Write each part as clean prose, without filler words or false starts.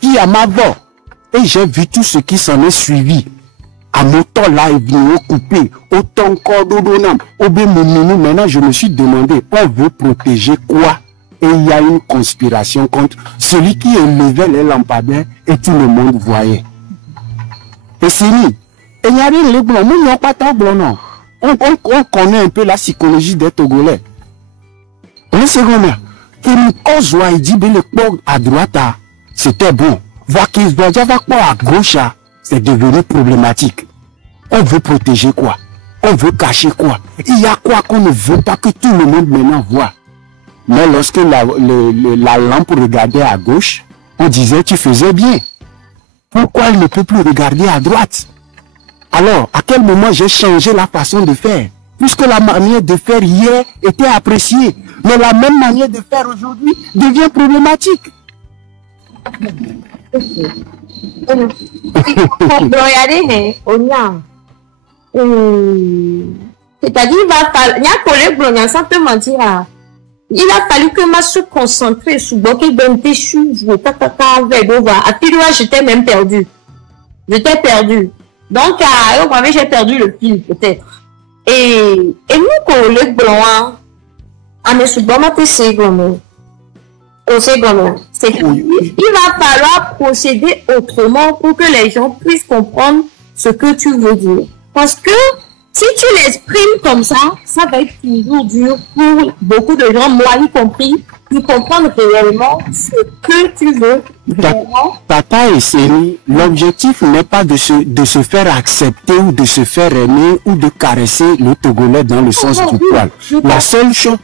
Qui a ma voix. Et j'ai vu tout ce qui s'en est suivi. À mon temps là, il vient couper. Autant encore d'odonam. Maintenant, je me suis demandé, on veut protéger quoi? Et il y a une conspiration contre celui qui élevait les lampadaires et tout le monde voyait. Et c'est lui. Et il n'y a rien de blanc. Nous, il n'y a pas tant blanc, non. On connaît un peu la psychologie des Togolais. Le second, que nous cause, il dit, le port à droite, c'était bon. Voir qu'il doit y avoir quoi à gauche, c'est devenu problématique. On veut protéger quoi? On veut cacher quoi? Il y a quoi qu'on ne veut pas que tout le monde maintenant voit? Mais lorsque la lampe regardait à gauche, on disait tu faisais bien. Pourquoi elle ne peut plus regarder à droite? Alors, à quel moment j'ai changé la façon de faire? Puisque la manière de faire hier était appréciée. Mais la même manière de faire aujourd'hui devient problématique. Regardez, on a. C'est-à-dire, il va falloir. Il y a un collègue blanc, sans te mentir. Il a fallu que je me concentre sur beaucoup de tissus. À Piloua, j'étais même perdu. J'étais perdu. Donc, j'ai perdu le fil, peut-être. Et nous, collègues blancs, à mes sous-bombates, c'est comme il va falloir procéder autrement pour que les gens puissent comprendre ce que tu veux dire. Parce que si tu l'exprimes comme ça, ça va être toujours dur pour beaucoup de gens, moi y compris, de comprendre réellement ce que tu veux. Papa et Série, l'objectif n'est pas de se faire accepter ou de se faire aimer ou de caresser le Togolais dans le sens du poil. La seule chose,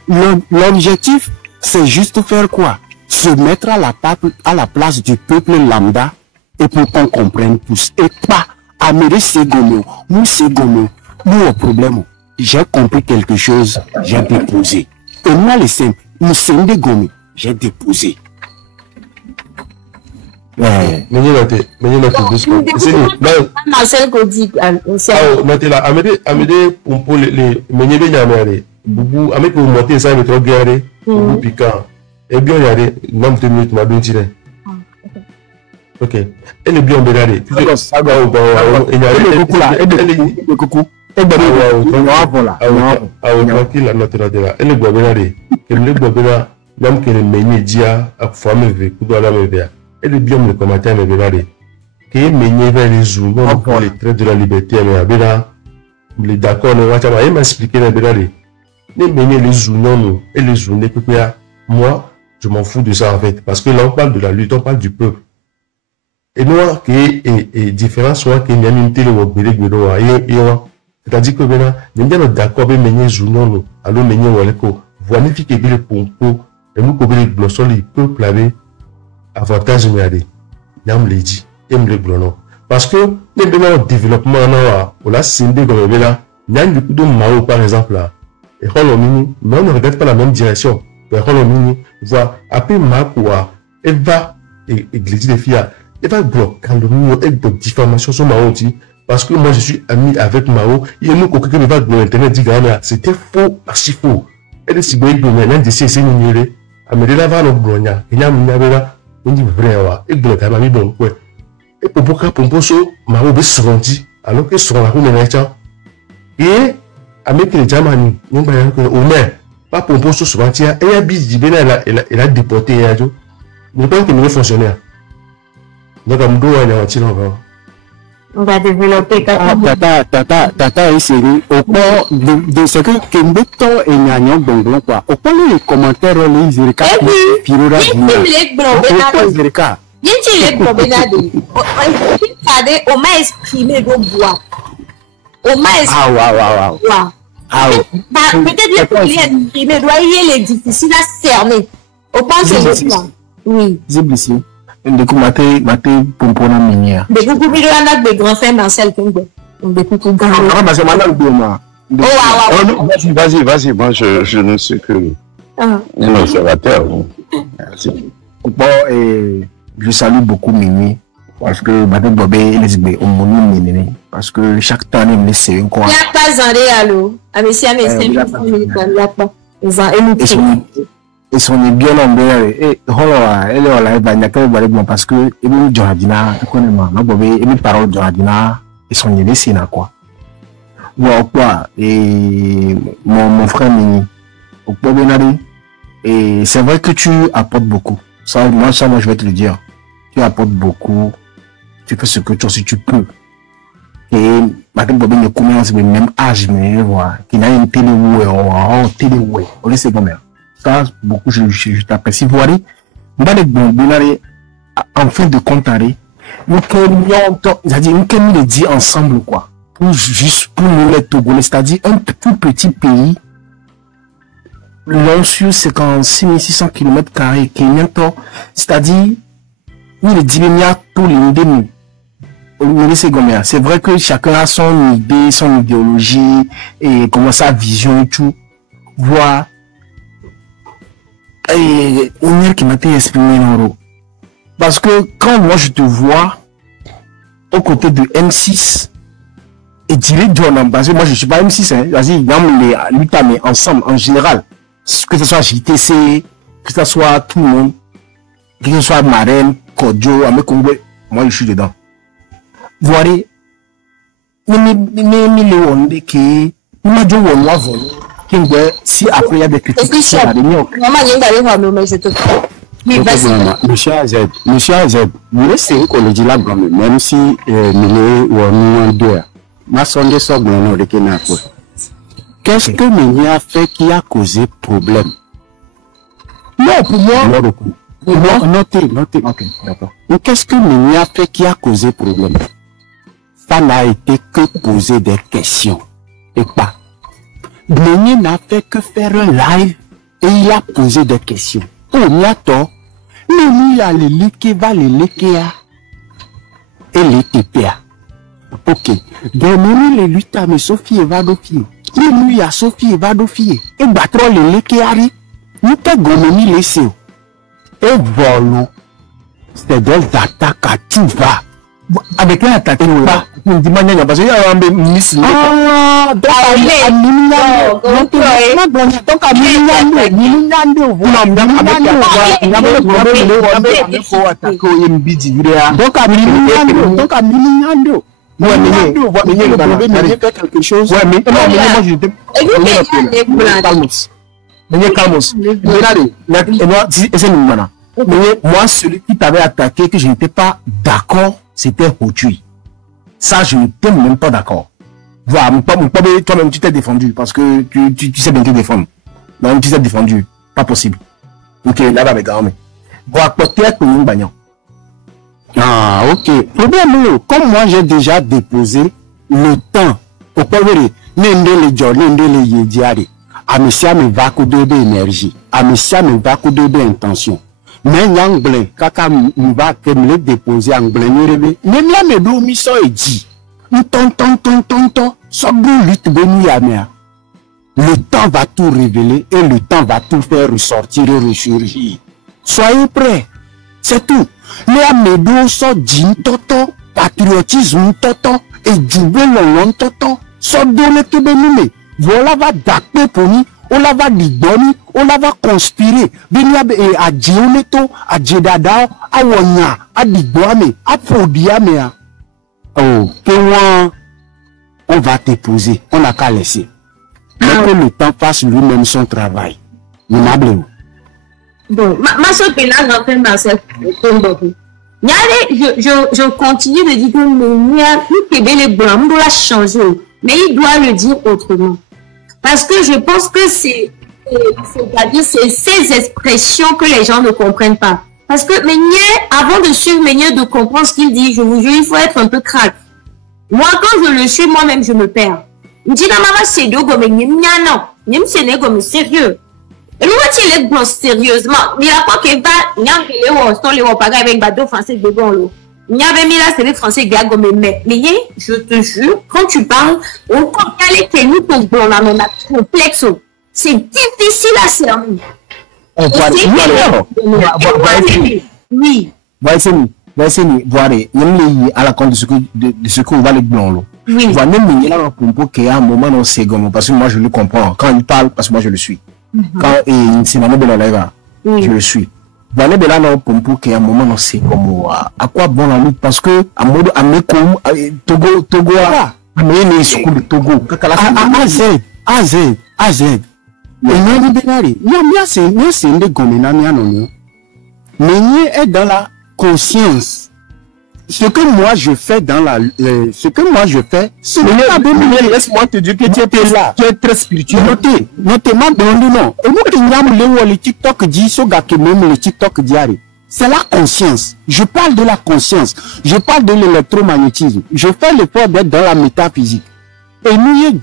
l'objectif, c'est juste faire quoi? Se mettre à la place du peuple lambda et pour qu'on comprenne tous. Et pas amener Ségomo, nous Ségomo, nous au problème. J'ai compris quelque chose, j'ai déposé. Et moi les simples, nous sommes des gommés, j'ai déposé. Marcel Godi, Amédée, on peut les mener Boubou, avec vous montez ça, mais trop garé, Boubou piquant. Et bien, regardez, non, tu m'as bien tiré. Ok. Elle est bien regardée. Tu sais, ça va au bas. Il y a beaucoup là. Elle est coucou. Tranquille, la note là. Elle est bien regardée. Elle est bien regardée. Même qu'elle est menée dia à femme avec coup dans la média. Elle est bien me commenter mais regardez. Qu'elle menée vers les zoom pour les traits de la liberté mais bien les d'accord ne va pas m'expliquer la regardez. Les menés les zoom et les zoom les pépia. Moi je m'en fous de ça en fait, parce que là on parle de la lutte, on parle du peuple. Et nous, qui est différent, soit qu'il y a une télé ou c'est-à-dire que maintenant, nous sommes d'accord avec les journaux, alors nous sommes voilà qui est le pompo, et nous sommes les glossons, les peuples avaient avantage de regarder. Nous sommes les dit, et nous les glossons. Parce que nous avons un développement, on a scindé comme là, il y a beaucoup de Mao par exemple là, et mais on ne regarde pas la même direction. Voilà, après Makoua, elle va égliser les filles, elle va bloquer calomnie, elle bloque diffamation sur Mao, parce que moi je suis ami avec Mao, et nous, quelqu'un va dans Internet dit, c'était faux, archi faux. Elle est si bonne pour maintenant, d'ici, c'est une nuée, Amélie là va le blogna, il y a une navera, on dit vrai, elle bloque à ma vie, bon, ouais. Et pour beaucoup, pour poso, Mao veut se rendre, alors que sur la roue, et avec les Jamani, nous voyons que, au moins, pas pour poser sur et a bisi elle a déporté et a dit ne pas que nous fonctionnaires donc on va développer tata et série au port de ce que Kembeto et Nyanyon Bonglon quoi au port les commentaires les Zerika Pirora on m'a exprimé de bois on m'a exprimé peut-être les doigts, il est difficile à cerner. Au point que oui. Ziblisi. De coup, maté, pompona minière. De coup, il y a des grands frères Marcel Congo. De coup, ah, bah, c'est malin, Bioma. Vas-y, moi, je ne sais que un observateur. Bon, je salue beaucoup Mimi. Parce que Madame Bobé, Elisabeth, on m'a parce que chaque temps, il me laisse un coin. Il n'y a pas un réalo. Avec si il n'y a pas. et son est bien nombreux et voilà elle est là il va n'y a que bon parce que il me Joradina connaît moi et mes paroles Joradina et son est laissé là quoi quoi et mon frère Mini au Benari et c'est vrai que tu apportes beaucoup ça moi je vais te le dire tu apportes beaucoup tu fais ce que tu si tu peux et maintenant Bobé ne commence le même âge mais voilà qui n'a une télé ouais on laisse bon ça beaucoup je t'apprécie voir m'balé bon Benari en fin de compte nous c'est-à-dire nous qu'on le dit ensemble quoi pour juste pour nous les Togolais c'est-à-dire un tout petit pays long sur 56 600 km², c'est-à-dire, il est dit, il y a tous les idées. C'est vrai que chacun a son idée, son idéologie, et comment sa vision et tout. Voir, et on est qui m'a été exprimé en parce que quand moi je te vois, aux côtés de M6, et direct John, parce que moi je suis pas M6, hein, vas-y, dans les luttes, mais ensemble, en général. Que ce soit JTC, que ce soit tout le monde, que ce soit Marine, Kodjo, Amekongo, moi je suis dedans. Vous voyez, si après il y a des critiques, Monsieur Azeb, vous laissez qu'on le dit là, même si nous deux, ma sonde sort de nos requêtes. Qu'est-ce que Méni a fait qui a causé problème? Non, pour moi, notez. Ok, d'accord. Qu'est-ce que Méni a fait qui a causé problème? Ça n'a été que poser des questions. Et pas. Méni n'a fait que faire un live et il a posé des questions. Oh, il a tort. Méni a le liké va le liké et le TPA. Ok. Donc, Méni le lutte mais Sophie va d'offier. Il y a Sophie va d'offier. Et battre le liké nous pas gommé laissé. Et voilà. C'est des attaques à tout va. Avec un attaque, pas. parce qu'il y a un miss. Ah, donc moi, celui qui t'avait attaqué, que je n'étais pas d'accord, c'était Hotui. Ça, je n'étais même pas d'accord. Voilà, toi-même, tu t'es défendu parce que tu sais bien te défendre. Non, tu t'es défendu. Pas possible. Ok, là-bas, avec Garamé. Voilà, peut-être que nous bagnons. Ah, ok. Problème, comme moi, j'ai déjà déposé le temps. Pourquoi vous voulez, n'endez les gens, n'endez les yédiari. Amissia me va couper d'énergie. Amissia me va couper d'intention. Mais l'anglais, kaka m'a que me déposer anglais, même là, mes deux missions est dit. Ton, ça brûle vite, le temps va tout révéler et le temps va tout faire ressortir et ressurgir. Soyez prêts. C'est tout. Les mes deux sont dit toto, patriotisme toto, et djoubé le toto, sont donné tout bénimé. Voilà va d'acter pour nous. On la va digoni, on la va conspirer. Binia a djiometo, a djedada, a wonya, a digboame, a podiame. Oh, on va te poser, on n'a qu'à laisser. Mais que le temps fasse lui-même son travail. Bon, ma soeur Pénal rentre dans cette tombe. Je continue de dire que les blancs doit changer, mais il doit le dire autrement. Parce que je pense que c'est ces expressions que les gens ne comprennent pas. Parce que Meunier, avant de suivre Meunier, de comprendre ce qu'il dit, je vous jure, il faut être un peu crack. Moi, quand je le suis, moi-même, je me perds. Je me dis, maman, c'est deux comme Meunier, non, Meunier, c'est comme sérieux. Et nous, il est bon sérieusement. Il n'y a pas qu'il va, il y a un avec bateau français de bon. Il y avait mis là, c'est les français gars comme mais je te jure, quand tu parles, on comprend les nous pour bon, on a complexe. C'est difficile à cerner. Oui. Voici, voyez, à la compte de ce qu'on va les blancs. Oui. Voilà, même il y a un propos qui a un moment dans ces gommes, parce que moi je le comprends. Quand il parle, parce que moi je le suis. Quand c'est Maman de la Lèvre, Oui. Je le suis. Voilà, ben là, pour qu'à un moment, c'est comme à quoi bon la lutte parce que à mode à Mekom, Togo, à mes school de Togo, AZ. Et non, Benari, c'est une des gomina, mais est dans la conscience. Ce que moi je fais dans la, ce que moi je fais, c'est laisse-moi te dire que tu es là, tu es très spirituel. Notez, non. Et moi, le TikTok dit, même le TikTok diary. C'est la conscience. Je parle de la conscience. Je parle de l'électromagnétisme. Je fais l'effort d'être dans la métaphysique. Et nous,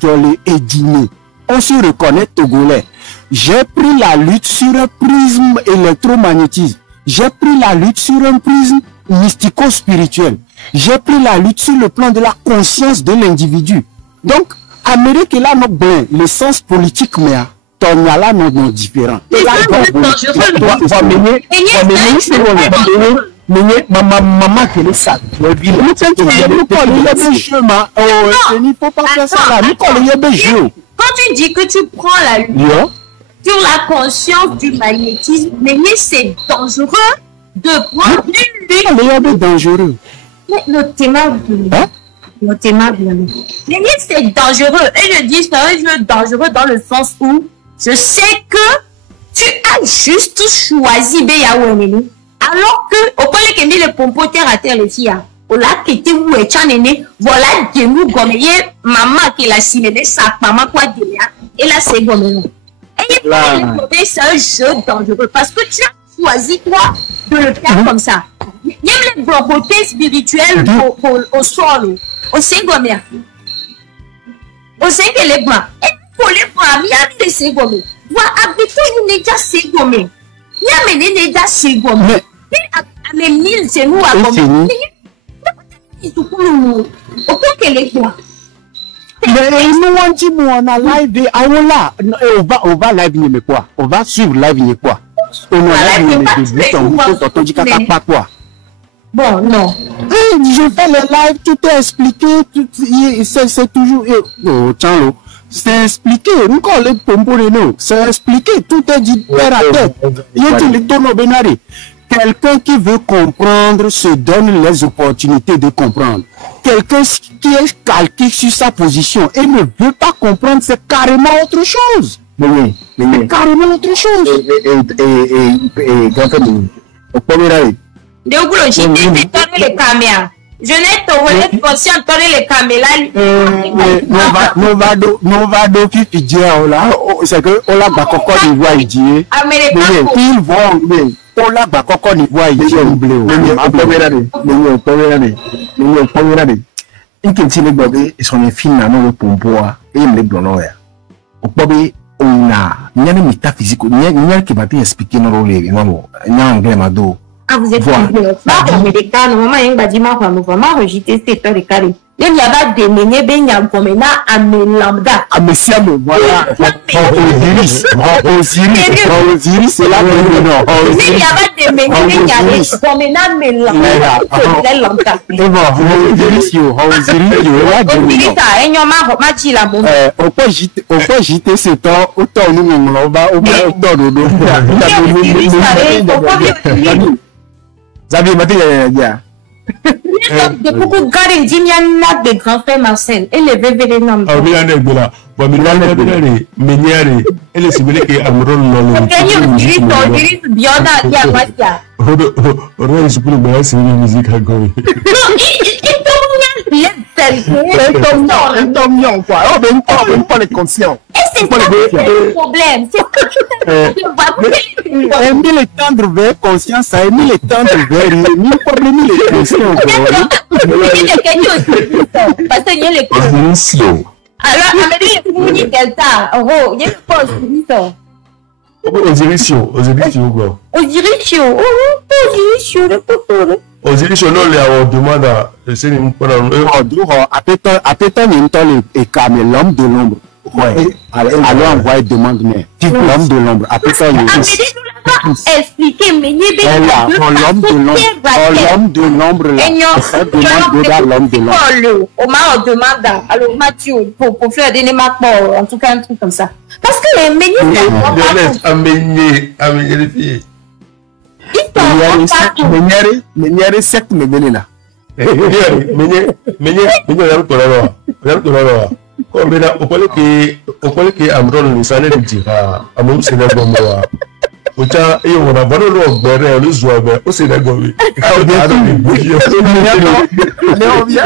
et dîner. On se reconnaît togolais. J'ai pris la lutte sur un prisme électromagnétisme. J'ai pris la lutte sur un prisme mystico-spirituel. J'ai pris la lutte sur le plan de la conscience de l'individu. Donc, Amérique est là, non, ben, le sens politique, mais ton là, non, différent. Et là, maman, qui est ça. Il faut pas faire ça là. Quand tu dis que tu prends la lutte sur la conscience du magnétisme, mais c'est dangereux de prendre une lutte. C'est dangereux. Mais mais c'est dangereux. Et je dis c'est un jeu dangereux dans le sens où je sais que tu as juste choisi Béyaouénéné. Alors que, au point que mis le pompo terre à terre, les filles, au lac qui était où est chanéné, voilà que nous gommeye, maman qui l'a signé, sa maman quoi dire, et là c'est gommeye. Et c'est un jeu dangereux parce que tu as choisi toi de le faire comme ça. Il y a les beautés spirituelles au sol, au Ségomer. Au Ségomer. Et pour les femmes, il y a des Ségomé. Voilà, habitez vous n'est déjà Ségomé. Il y a mené n'est déjà Ségomé. Mais à mes mille, c'est nous à Gomé. Il faut que les femmes. Mais nous on dit on a live on va live mais quoi? On va suivre live quoi? On va live mais quoi? Bon, non. Je fais le live, tout est expliqué, c'est toujours Tchalo, c'est expliqué, encore les pompolénos, c'est expliqué, tout est dit terre à terre. Il y a des tonneaux bénari. Quelqu'un qui veut comprendre se donne les opportunités de comprendre. Quelqu'un qui est calqué sur sa position et ne veut pas comprendre, c'est carrément autre chose. Mais c'est carrément autre chose. Et quand on peut de boulot, j'ai tourné les caméras. Je n'ai tourné conscient de tourner les caméras. Non va do fifi dire là, c'est que on l'a pas encore de voix ici. Ils vont on l'a pas encore de voix ici oublié. Il continue de et son film dans le pompoa et il me blonde. Au bobby on a n'y a ni métaphysique n'y a qui m'a expliqué dans le livre non n'y a anglais mado. Ah, vous êtes américain, normalement, il va dire, nous vraiment rejeter ces temps de carré. Il n'y a pas de mené, il y a un promenade à Melambda. À Messiamo, voilà. Osiris, c'est là que nous non. Il n'y a pas de mené, il y a un promenade Melambda. Osiris, on peut agiter ce temps, autant nous, on va au Xavier Maté, de beaucoup garder de grand frère Marcel et les bébés des noms. Ah, bien de là. Bon, mais là, mais elle est ciblée qui a un rôle dans le. C'est une musique à goût. Pas les conscients. Et c'est pas le problème. Aimer les tendre vers conscience, ça aimer les tendre vers le problème, les conscients. Parce qu'il y a les conscients. Alors, Amélie, vous dites Delta, il y a le poste. Osiris, non, les demande à c'est une l'homme de l'ombre. Ouais. Alors envoyer demande mais l'homme de l'ombre. Après ça, il expliquer mais l'homme de l'ombre là. L'homme de l'ombre. On m'a demandé alors Mathieu pour faire des marques en tout cas un truc comme ça. Parce que les menus les filles. Menyere secte me bene là. Menye o que amron ni sale de jira amon se na gomo wa o cha e wona bono lo gbere o zo be o se na gomi o bi ado ni buji o ne o bia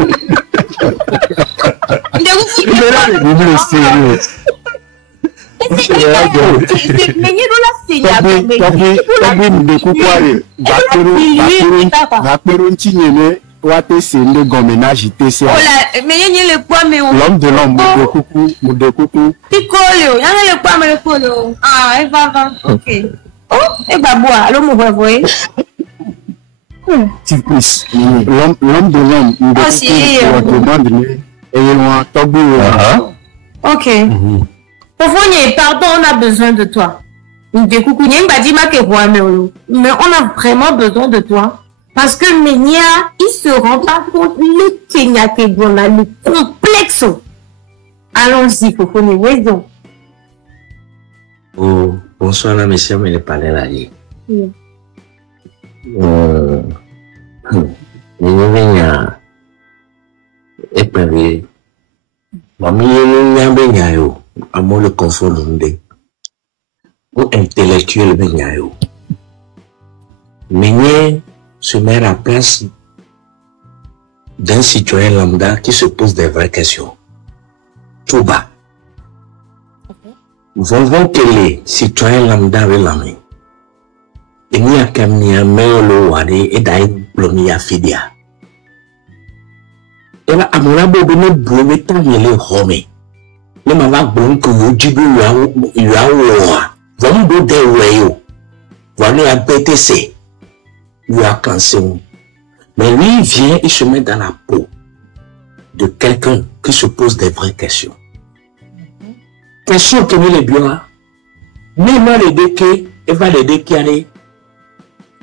l'homme de l'ombre de coucou. Piccolo, il y a le poids, mais le polo. Ah, elle va. Ok. Oh, et bah, bois, allons me voyez. L'homme de l'ombre ok. Pardon, on a besoin de toi. Mais on a vraiment besoin de toi. Parce que Menia, il se rend pas compte le Kenya le complexe. Allons-y, Fofoni, raison. Oh, bonsoir, là, monsieur, mais il parlait là. Menia, et puis, mamie, Menia, yo, à moi le confort de l'undé. Ou intellectuel, Menia, yo. Menia se met à la place d'un citoyen lambda qui se pose des vraies questions. Tout bas. Voyons que les citoyens lambda avec la main. Et n'y a qu'à m'y amener le wari et d'ailleurs plomi à fidia. Et là, à mon abo, ben, brûle tant il est homé. Le mava bon que vous dites, Vamos do de wayo. Voilà un BTC. Il a cancer. Mais lui, il vient, il se met dans la peau de quelqu'un qui se pose des vraies questions. Question que nous les bien, même les deux qui, il va les déclarer.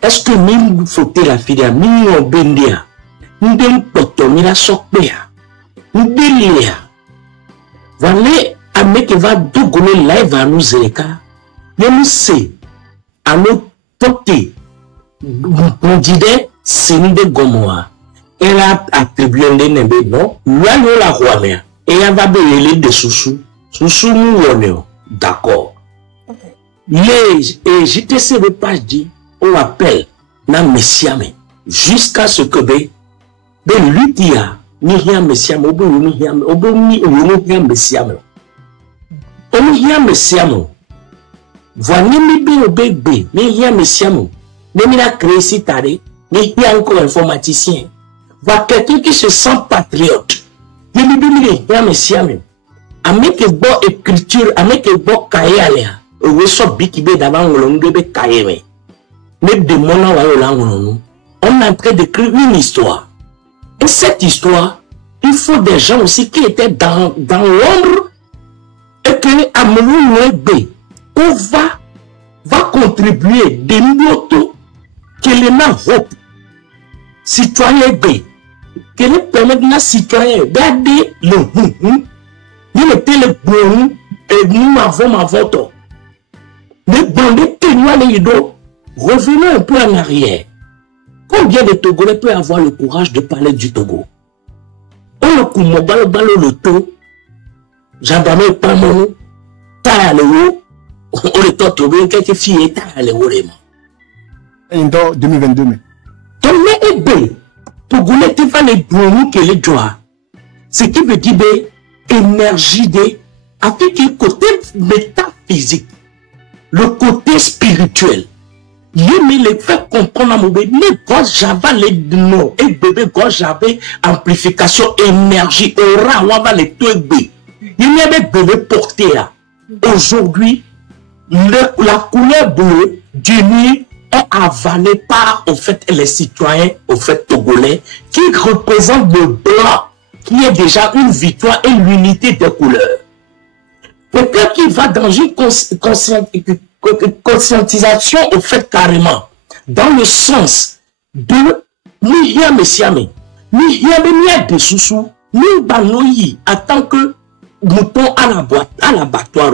Est-ce que même faut la fille, même on bendia, nous devons porter la sopéa, nous devons voilà, à mec qui va dougoner live à nous zéka, nous c'est à nous porter, on dirait, c'est une de gomoa. Elle a attribué un nébé, non, là nous la roi mère, et elle va béler des sous-sous, sous-sous nous on d'accord. Les, et JTC de page dit, on appelle na messiame jusqu'à ce que ben lui dia ni rien messiame obo ni rien obo ni rien messiame on rien messiame voilà ni bi obebe ni rien messiame ni la créé si tard ni encore informaticien voilà quelqu'un qui se sent patriote ni bi ni rien messiame avec bon écriture avec bon cahier aléa on so bikibe d'avant on ngebe cahier mais de mon on est en train d'écrire une histoire. Et cette histoire, il faut des gens aussi qui étaient dans l'ombre et que à mon moment on va contribuer des motos que les mains hope citoyen B que les permettent la citoyen garder le nous mettez le bon et nous avons ma vote. Les bandits témoignent les dos. Revenons un peu en arrière. Combien de Togolais peuvent avoir le courage de parler du Togo? On le coup, le taux, j'abandonne pas mon nom, t'as le haut, on le tente au bien, quelques filles, t'as le haut, les mains. En 2022, mais. Ton nez est bé. Togolais, tu vas les brûler que les joies. Ce qui veut dire, énergie de, avec le côté métaphysique, le côté spirituel. Il me fait comprendre à mon bébé, les gosses j'avais les noms, et bébé gosses j'avais amplification, énergie, aura, on va les tout bébé. Il y avait bébé porté là. Aujourd'hui, la couleur bleue du nuit est avalée par, au fait, les citoyens, au fait, togolais, qui représentent le blanc, qui est déjà une victoire et l'unité des couleurs. Quelqu'un qui va dans une conscientisation au fait carrément, dans le sens de ni rien messiame, ni rien de sous ni banoyi en tant que mouton à la boîte, à l'abattoir.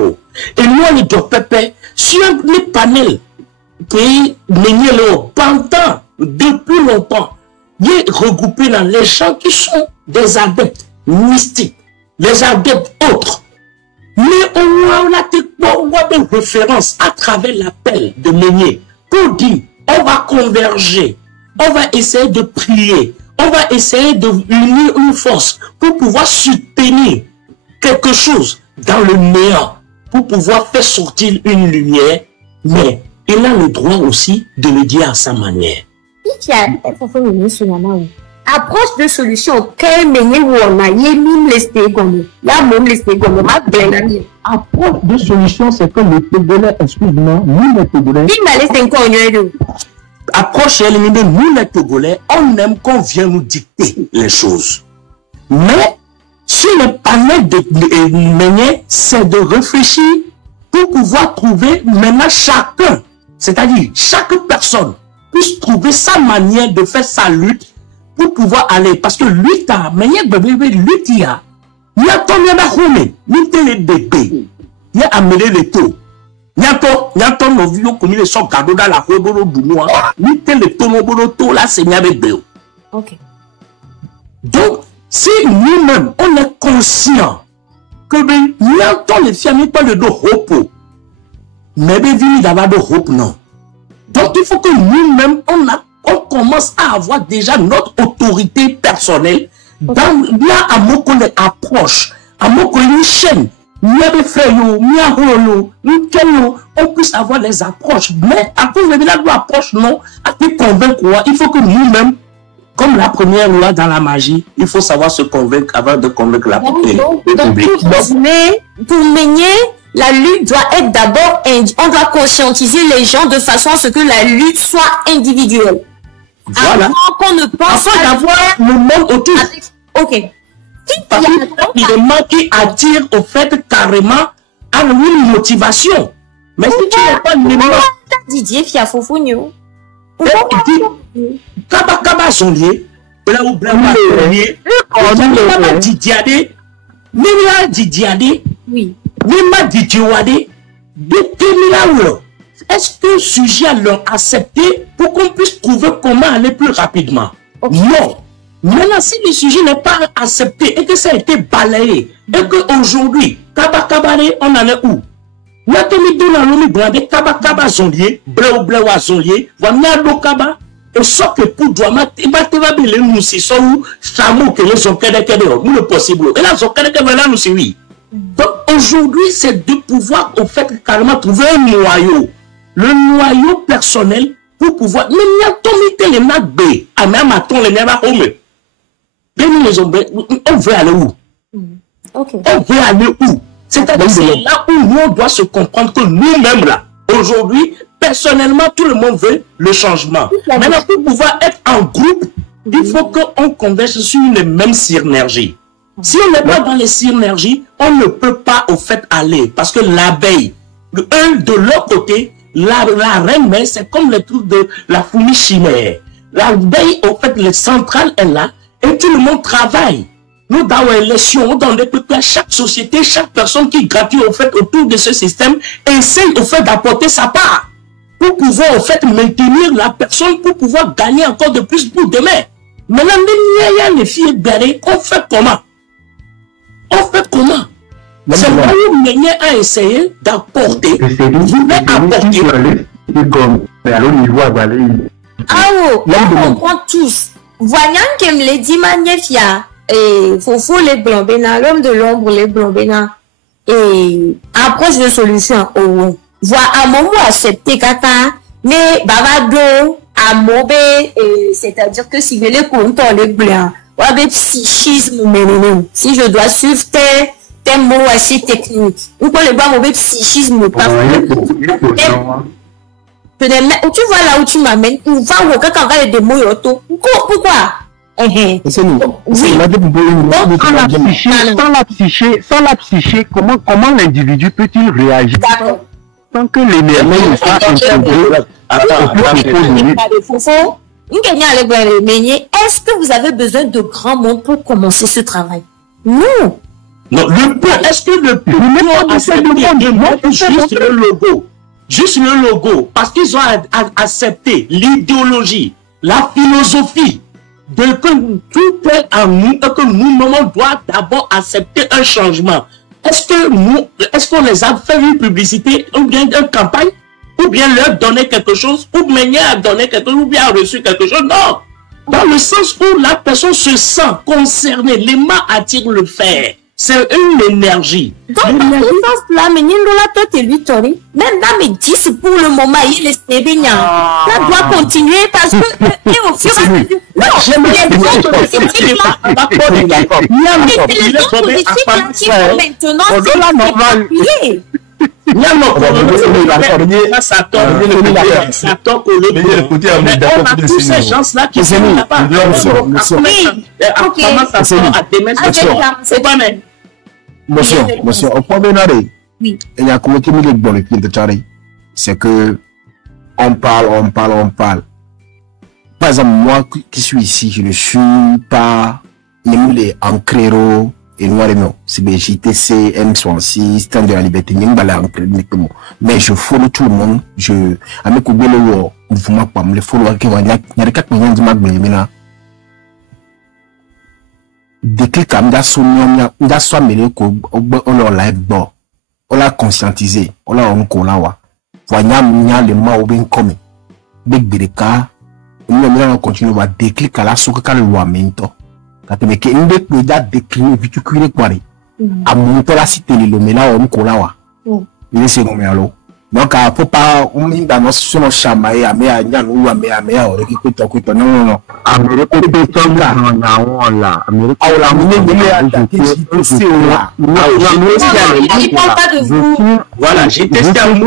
Et moi, le Dopépé, sur les panels qui menaient pendant, depuis longtemps, il est regroupé dans les gens qui sont des adeptes mystiques, les adeptes autres. Mais on a des références à travers l'appel de Meunier pour dire on va converger, on va essayer de prier, on va essayer de unir une force pour pouvoir soutenir quelque chose dans le néant, pour pouvoir faire sortir une lumière, mais il a le droit aussi de le dire à sa manière. Approche de solution, quel mené ou on a yémim les stégones. Là, même les stégones, ma blende. Approche de solution, c'est que le Togolais, excuse-moi, nous les Togolais. Il m'a laissé encore une Approche éliminée, nous les Togolais, on aime qu'on vienne nous dicter les choses. Mais, sur le panel de Meunier, c'est de réfléchir pour pouvoir trouver maintenant chacun, c'est-à-dire chaque personne, puisse trouver sa manière de faire sa lutte pour pouvoir aller. Parce que lutte à, mais il y a lutte, il y a ton home, il y a les bébés, il y a amené les taux. Il y a ton novio comme ils sont cadeaux dans la rue du mois, il y a les taux là, c'est bien bébé. Ok. Donc, si nous-mêmes, on est conscient que nous avons les filles, pas de repos, mais il d'avoir de repos, non. Donc, il faut que nous-mêmes, on commence à avoir déjà notre autorité personnelle dans là à mon approche, à mon une chaîne, on puisse avoir les approches. Mais à cause de la approche, non, à te convaincre, il faut que nous-mêmes, comme la première loi dans la magie, il faut savoir se convaincre avant de convaincre la public. Pour mener, la lutte doit être d'abord, on doit conscientiser les gens de façon à ce que la lutte soit individuelle. Voilà. Avant qu'on ne pense pas d'avoir le monde autour. Ok. Parce qu'il y a des gens qui attirent au fait carrément à une motivation. Mais si tu n'es pas le monde. Didier Fiafofounio. Kaba Zondier, Blau Zondier, Kaba Didiade, Mila Didiade, oui. Mima Didiade, de est-ce que le sujet leur accepté pour qu'on puisse trouver comment aller plus rapidement? Okay. Non. Maintenant, si le sujet n'est pas accepté et que ça a été balayé, et qu'aujourd'hui, Kaba, on en est où? Nathalie Donalomi Brandé, Kaba Zondier, Blau Zondier, Vanyado Kaba, et sauf que pour Douama, il va te voir les nous si sont Samo que les ont nous le possible. Et là, nous c'est oui. Donc aujourd'hui, c'est de pouvoir au fait carrément trouver un noyau. Le noyau personnel pour pouvoir. Mais il y a tout les nagbe. Ah, même à ton les nègres home. On veut aller où? Okay. On veut aller où? C'est-à-dire c'est là où nous on doit se comprendre que nous-mêmes là, aujourd'hui, personnellement, tout le monde veut le changement. Maintenant, pour pouvoir être en groupe, il faut qu'on converge sur une même synergie. Si on n'est pas dans les synergies, on ne peut pas au fait aller. Parce que l'abeille, de l'autre côté, la reine mère, c'est comme le truc de la fourmi chimère. L'abeille, au fait, le central est là et tout le monde travaille. Nous, dans l'élection, dans les peuples, chaque société, chaque personne qui gratouille au fait autour de ce système, essaye au fait d'apporter sa part pour pouvoir au fait maintenir la personne, pour pouvoir gagner encore de plus pour demain. Maintenant, les filles barrées, on fait comment? On fait comment? C'est là où Meunier a essayé d'apporter. Ah oh, on comprend tous. Voyant que me les dit Magnéfia, et Fofo les blancs bénins, l'homme de l'ombre les blancs bénins, et approche de solution. Oh, voit à moment accepté kata, mais bavado, à mauvais, c'est-à-dire que si vous les comptons les blancs, ou avec psychisme, si je dois suivre tes mots assez techniques, ou quoi le bas mauvais psychisme, pas tu vois là où tu m'amènes, ou va au cas des mots auto. Pourquoi? C'est nous. Oui. Sans la psyché, comment l'individu peut-il réagir tant que l'énergie n'est pas intégrée? Est-ce que vous avez besoin de grands mots pour commencer ce travail? Non. Non, le point, est-ce que le point juste le logo? Juste le logo, parce qu'ils ont accepté l'idéologie, la philosophie, de que tout est en nous et que nous doit d'abord accepter un changement. Est-ce qu'on les a fait une publicité ou bien une campagne, ou bien leur donner quelque chose, ou mener à donner quelque chose, ou bien reçu quelque chose? Non. Dans le sens où la personne se sent concernée, l'aimant attire le fer. C'est une énergie. Donc, dans ce sens-là, mais même dans mes 10 pour le moment, il est Sébénia. Ça doit continuer parce que, et au fur et à mesure. Non, les autres politiques là, qui vont maintenant s'appuyer. Tous ces gens-là qui sont là-bas. Monsieur, au point de oui. C'est que on parle. Par exemple, moi qui suis ici, je ne suis pas en créero et noir et non. C'est JTC, M66, Stand de la Liberté, mais je follow tout le monde. Avec le mouvement, le follow, il y a 4 millions de magnésimes. Déclic comme da soit mêlé ko on live bon on l'a conscientisé on l'a on wa voyant le ma ou bien comme big birika on continue à déclic à la soka le loi mento quand mais que une des da décliner viticule quoi à monter la cité le mais là on ko la wa il c'est comme alors donc faut pas on dans nos sur chamaye à mais à nyan ou à mais à on récupère non Amérique personne là là Amérique la je parle pas de vous. Voilà, j'ai testé un mot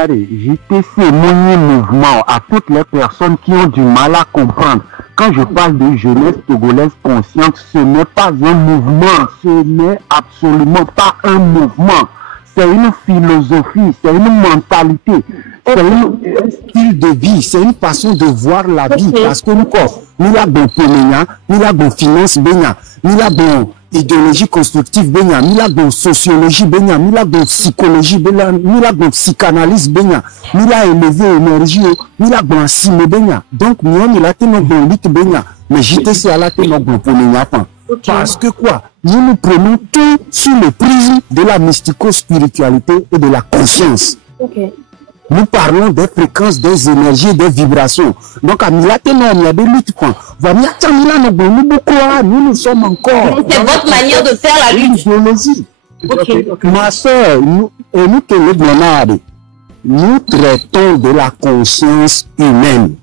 JTC, mon mouvement à toutes les personnes qui ont du mal à comprendre. Quand je parle de jeunesse togolaise consciente, ce n'est pas un mouvement, ce n'est absolument pas un mouvement. C'est une philosophie, c'est une mentalité, c'est un style de vie, c'est une façon de voir la vie. Parce que nous avons nous avons finance, nous avons idéologie constructive, nous avons sociologie, nous avons psychologie, nous avons psychanalyse, nous avons élevé énergie, nous avons assimilé. Donc, nous avons lutte, mais JTC à la tête parce que quoi? Nous prenons tout sous le prisme de la mystico-spiritualité et de la conscience. Nous parlons des fréquences, des énergies, des vibrations. Donc, à Milate, il y a des luttes. Nous sommes encore. C'est votre manière de faire la lutte. Ma soeur, nous traitons de la conscience humaine.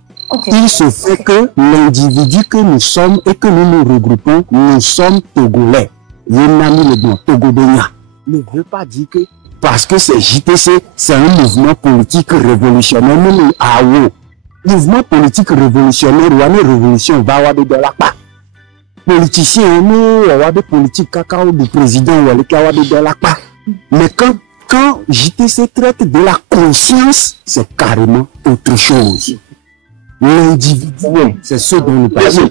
Il se fait que l'individu que nous sommes et que nous nous regroupons, nous sommes togolais. Ne veut pas dire que parce que c'est JTC, c'est un mouvement politique révolutionnaire. Mouvement politique révolutionnaire, ou une révolution va avoir de la part. Politiciens, nous, avoir des politiques cacao du président, ou avoir de la part. Mais quand JTC traite de la conscience, c'est carrément autre chose. L'individu, c'est ce dont nous parlons.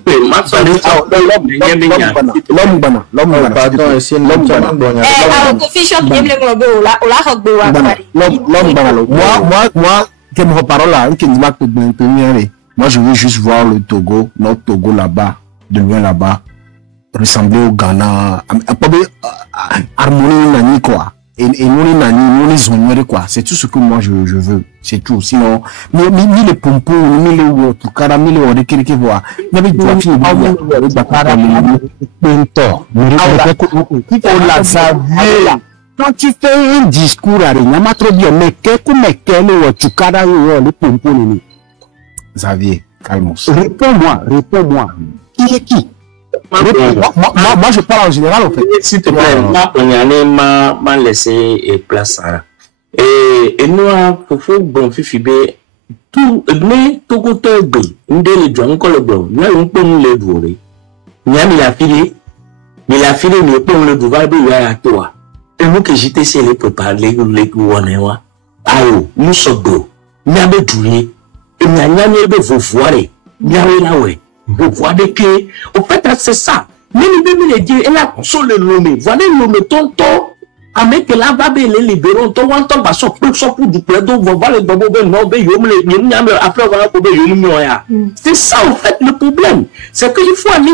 Moi, je veux juste voir le Togo, notre Togo là-bas, de loin là-bas, ressembler au Ghana, harmonie nani quoi. Et nous quoi. C'est tout ce que moi je veux. C'est tout. Sinon, ni les pompons, ni les Tukara, ni les Odekiri voient. Il y avait du quand tu fais un discours à Rinyama trop bien, mais quel est Tukara ou les pompons? Xavier, calme-toi. Réponds-moi. protéger qui? Moi, je parle en général, en fait. S'il te plaît, moi, m'a laissé place à ça. Et nous, il faut bon fifiber tout, mais tout côté B, nous les gens encore le bon, nous on peut nous les voler. Nous avons la fille, mais la fille nous peut le pouvoir de à toi. Et nous que j'étais c'est les préparer les couronner. Ayo, nous sommes nous avons tout et nous avons de vous voir, nous avons là ouais, vous voyez que, au fait c'est ça. Mais nous les dire, elle a sur le nommé, voilà le nommé tonton. Avec la babe les libéraux, tout le temps, parce que pour du plateau, vous voyez le double après voilà pour c'est ça en fait le problème. C'est qu'il faut aller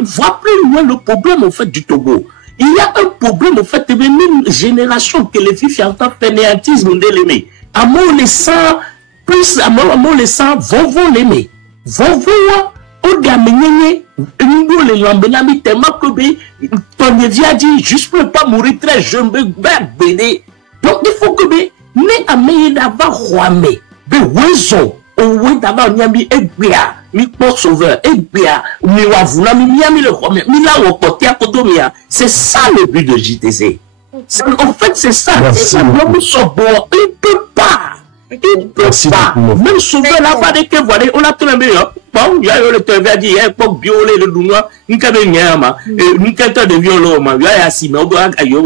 voir plus loin le problème en fait du Togo. Il y a un problème en fait de une génération que les filles font un fainéantisme de l'aimer. À moi les sangs, plus à moi les sangs vont l'aimer. Vont au gamenye, nous les lambinami tellement que ton neveu a dit juste pour pas mourir très jeune, bébé. Donc il faut que nous amener d'abord roame, raison, au d'abord nyami ebia, mi pour sauveur ebia, mi wavuna mi nyami le roame, mi la wopote à kodomia. C'est ça le but de JTC. En fait c'est ça. L'homme sont bon, il peut pas. Il peut pas. Même sauveur là-bas dès que voilà, on a tout le meilleur. Bon, il y a le TV dit, il y a pas violer le noir, il y a des nyama, il y a des violons, il y a assis, mais on doit il y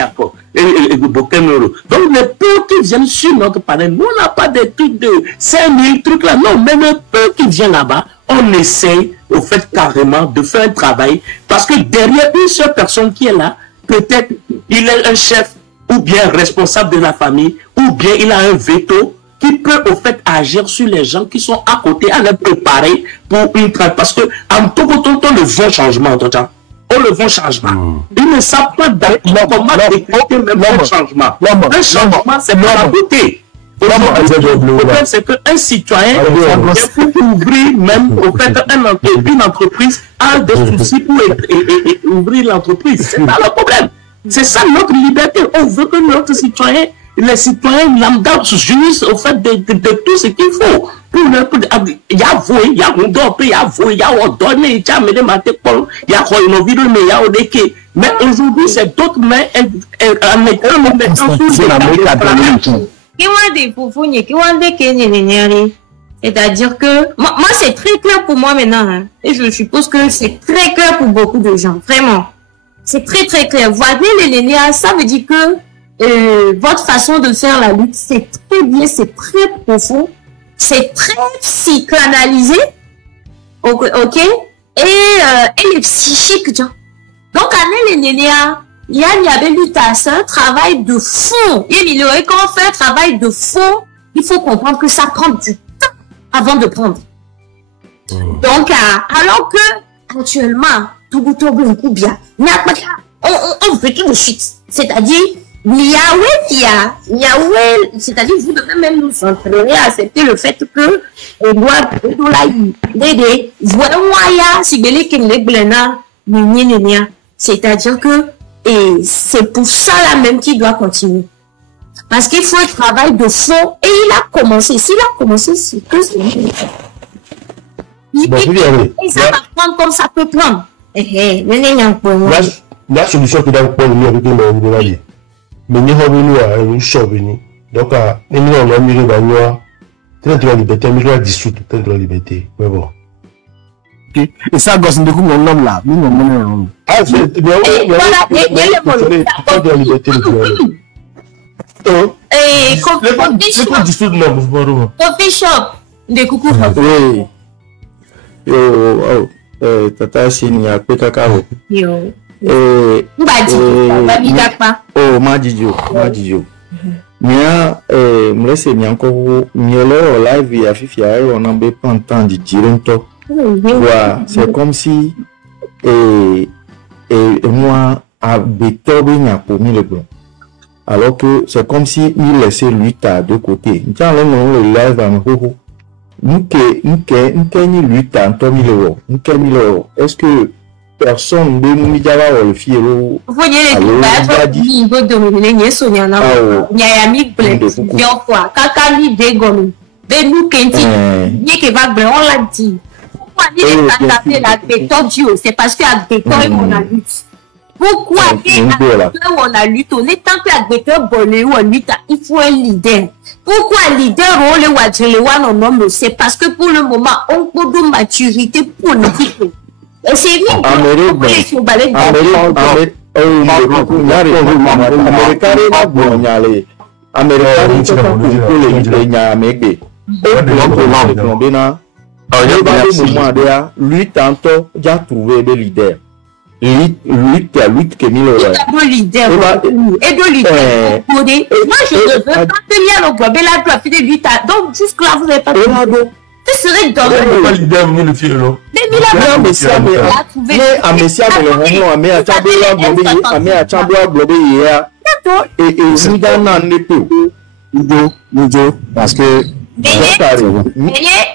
a pas. Donc, les peu qui viennent sur notre panel, nous, on n'a pas des trucs de 5000 trucs là, non, mais les peu qui viennent là-bas, on essaie, au fait, carrément, de faire un travail, parce que derrière une seule personne qui est là, peut-être, il est un chef, ou bien responsable de la famille, ou bien il a un veto, qui peut au fait agir sur les gens qui sont à côté, à les préparer pour une traite. Parce que en tout cas, on le vrai changement, on le vrai changement. Ils ne savent pas comment décrypter même le changement. Le changement, c'est pour la beauté. Le problème, c'est qu'un citoyen, il faut ouvrir même au fait une entreprise a des soucis pour ouvrir l'entreprise. C'est pas le problème. C'est ça notre liberté. On veut que notre citoyen, les citoyens lambda jouissent au fait de tout ce qu'il faut. Il y a vous, il y a un dope, il y a vous, il y a un donné, il y a un matépol, il y a une vidéo, mais il y a un déqué. Mais aujourd'hui, c'est d'autres mains en étant c'est-à-dire que moi c'est très clair pour moi maintenant, hein, et je suppose que c'est très clair pour beaucoup de gens, vraiment. C'est très très clair. Voyez les Lénéas, ça veut dire que votre façon de faire la lutte, c'est très bien, c'est très profond, c'est très psychanalysé, ok, et psychique, genre. Donc, à Lénéas, il y avait lutte à ça, un travail de fond. Et quand on fait un travail de fond, il faut comprendre que ça prend du temps avant de prendre. Donc, alors que, actuellement, on fait tout de suite. C'est-à-dire, c'est-à-dire, vous devez même nous entraîner à accepter le fait que, c'est-à-dire que, et c'est pour ça là même qu'il doit continuer. Parce qu'il faut un travail de fond, et il a commencé. S'il a commencé, c'est que c'est et ça va prendre comme ça peut prendre. La solution que dans le point de vue avec les mais nous avons une chose donc nous avons mis la liberté, mais la dissoute la liberté. Mais bon. Et ça, gosse de coup, mon homme là, nous, mon ah, c'est bien. La liberté. Et coffee shop de coucou. Yo, tata sini ya pe kakao. Yo. Oh, majijo. Mia, mlese mianko, mielo live ya fifi ya on a besoin temps de dirento. Voilà, c'est comme si moi à Beethoven il a promis le blanc. Alors que c'est comme si il laissait lui à deux côtés. Tiens, là, on le live à un hoho. Est-ce que personne de nous dit le fiero? Vous voyez les niveau de l'Union Soniana, il y a mis plusieurs fois. Kakali de gomme, de nous qui dit, qui va on l'a dit. c'est parce que Agbetor on a lutte. Pourquoi on a lutte? On est tant que Agbetor bolé ou on lutte, il faut un leader. Pourquoi leader on le wadjelewan on homme? C'est parce que pour le moment, on peut de maturité politique. Et c'est lui qui lui tantôt j'ai trouvé des leaders. Lutte que mille leader et de leader. Moi je ne veux pas tenir le gobe là pour faire des luttes. Donc jusque là vous n'avez pas trouvé. Ce serait dans le leader ni le fier là. Parce que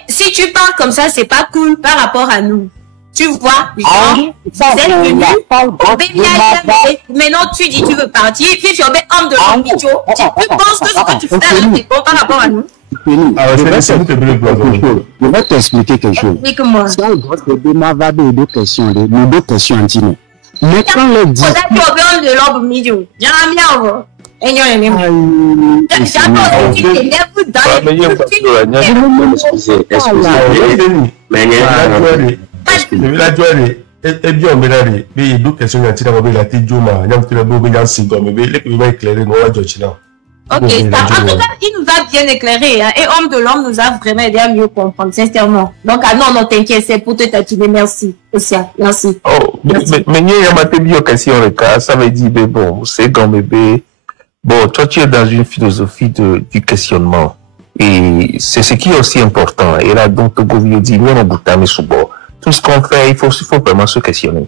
si tu parles comme ça, c'est pas cool par rapport à nous. Tu vois, vous êtes venu, maintenant tu dis tu veux partir, puis tu es homme de l'homme, tu penses que ce que tu fais là, c'est bon par rapport à nous. Je vais t'expliquer quelque chose. Explique-moi. Ça, il va deux questions, deux questions intimes. Mais quand les dit... Ok, en tout cas, il nous a bien éclairé, hein, et Homme de l'Homme nous a vraiment aidé à mieux comprendre, sincèrement. Donc, ah non, t'inquiète, c'est pour te tatiner, merci. Merci. Oh, mais il y a ma question, le cas, ça veut dire, mais bon, c'est comme bébé. Bon, toi, tu es dans une philosophie du questionnement. Et c'est ce qui est aussi important. Et là, donc, Togovio dit, nous, on a tout ce qu'on fait, il faut vraiment se questionner.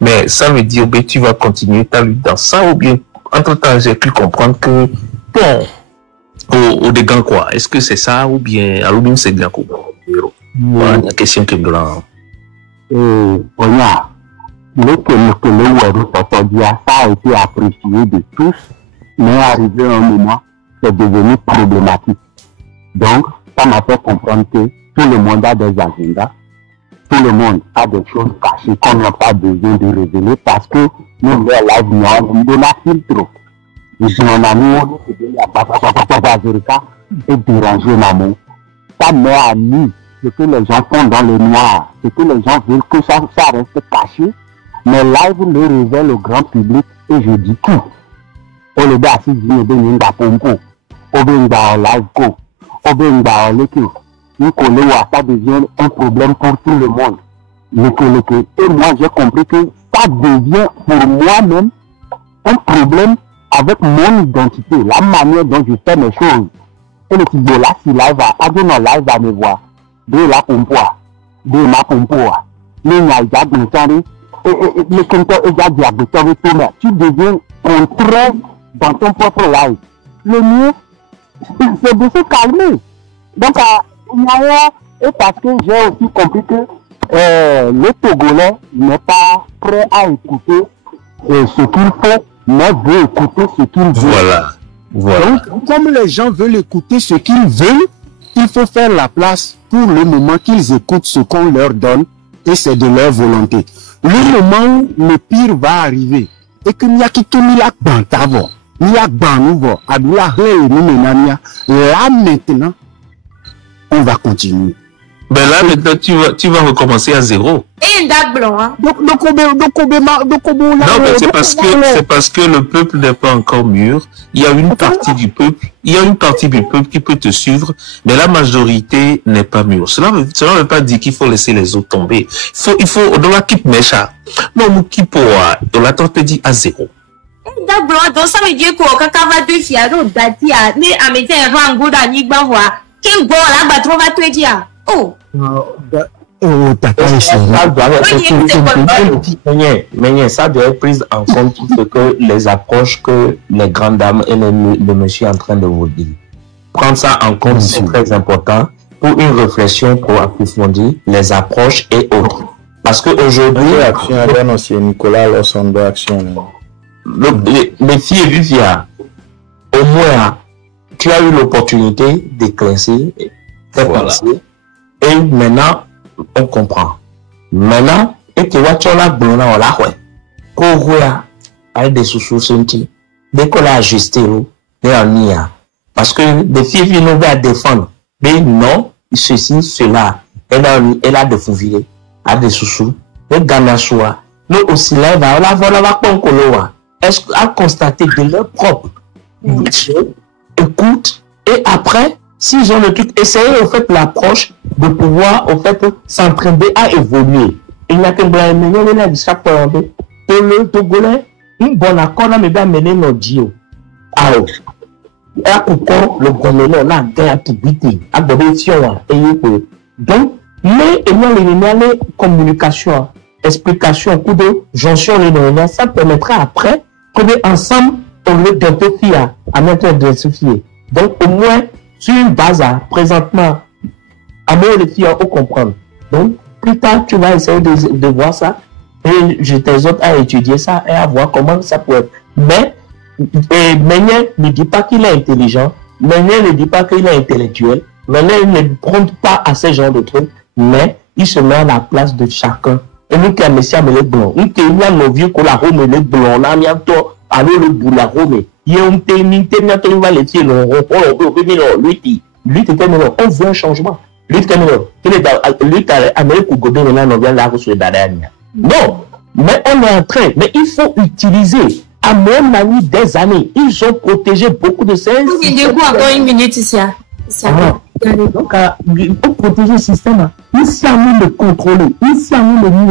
Mais ça veut dire, ben, tu vas continuer ta lutte dans ça, ou bien, entre-temps, j'ai pu comprendre que, bon, au dégât quoi, est-ce que c'est ça ou bien à l'oubli c'est bien quoi? Voilà la question qui me l'a. On a ça a été apprécié de tous, mais arrivé à un moment, c'est devenu problématique. Donc, ça m'a fait comprendre que tout le monde a des agendas, tout le monde a des choses cachées qu'on n'a pas besoin de révéler parce que nous, là, on donne un filtre. Et si mon ami, et déranger maman. Ça met à nu ce que les gens font dans le noir, ce que les gens veulent que ça reste caché. Mais live le révèle au grand public et je dis tout. On le bat si dit Obenga Pompo, Obenga live co, Obenga leke. Ça devient un problème pour tout le monde. Et moi j'ai compris que ça devient pour moi-même un problème avec mon identité, la manière dont je fais mes choses. Et le type de là, si live va me voir, de la pompoa, de ma pompoa, le naïga de le compteur est déjà diabetique, tu deviens contraire dans ton propre live. Le mieux, c'est de se calmer. Donc, et parce que j'ai aussi compris que le Togolais n'est pas prêt à écouter ce qu'il fait, mais veut écouter ce qu'il veut. Voilà. Donc, comme les gens veulent écouter ce qu'ils veulent, il faut faire la place pour le moment qu'ils écoutent ce qu'on leur donne et c'est de leur volonté. Le moment où le pire va arriver et que n'y a qui tout mis la bantavo, n'y a banouvo, abula là maintenant, on va continuer. Ben là, maintenant, tu vas recommencer à zéro. Et une date blanche, hein. Non, mais c'est parce que le peuple n'est pas encore mûr. Il y a une partie du peuple qui peut te suivre, mais la majorité n'est pas mûre. Cela ne veut pas dire qu'il faut laisser les autres tomber. Il faut, dans la keep mécha. Non, nous keep dans la torte dit à zéro. Date blanche, donc ça veut dire quoi, quand on va te fier, donc, dati, mais à mettre un rango dans l'igba, voir, quel bon, là, bah, trop va te dire. Oh! Mais ça doit être pris en compte ce que les approches que les grandes dames et le monsieur est en train de vous dire. Prendre ça en compte, c'est très important pour une réflexion pour approfondir les approches et autres. Parce qu'aujourd'hui, Nicolas Lawson action. Les filles et filles, au moins, tu as eu l'opportunité d'éclaircir, de penser, et maintenant, on comprend. Maintenant, et que Wachola Blona, la ouais. Kohoya, avec des sous-sous-senti. Dès qu'on l'a ajusté, parce que des filles viennent à défendre. Mais non, ceci, cela. Elle a de fouiller, a des sous-sous. Le Ganachoua. Nous aussi, là, va pas encore. Est-ce qu'à constater de leur propre écoute, et après, s'ils ont le truc, essayez, au fait, l'approche de pouvoir, au fait, s'entraîner à évoluer. Il n'y a qu'un blanc, mais il y a chaque fois, le Togolais, un bon accord, là, mais bien mener nos dios. Alors, et à pourquoi le gouvernement, là, gagne à publicité, à bonne et donc, mais il y a les communications, explications, coup de jonction, ça permettra après que ensemble, on le identifie à mettre identifié. Donc, au moins, sur une base, présentement, à moi, les filles, on comprendre. Donc, plus tard, tu vas essayer de voir ça, et je t'exhorte à étudier ça et à voir comment ça peut être. Mais, Méniel ne dit pas qu'il est intelligent, Méniel ne dit pas qu'il est intellectuel, Méniel ne prend pas à ce genre de trucs, mais il se met à la place de chacun. Et nous qui avons les blancs, nous qui avons nos vieux qu'on a remis les blancs, là, bientôt, alors le bout la remis. Il y a un terminé, il va les tirer, on veut un changement. Lui, Amérique ou Godin, là, on vient là, sur les dernières. Non, mais on est en train, mais il faut utiliser, à mon avis, des années. Ils ont protégé beaucoup de ces. Il y a encore une minute ici. Donc, il faut protéger le système. Ici, on le contrôler. Ici, on le mis.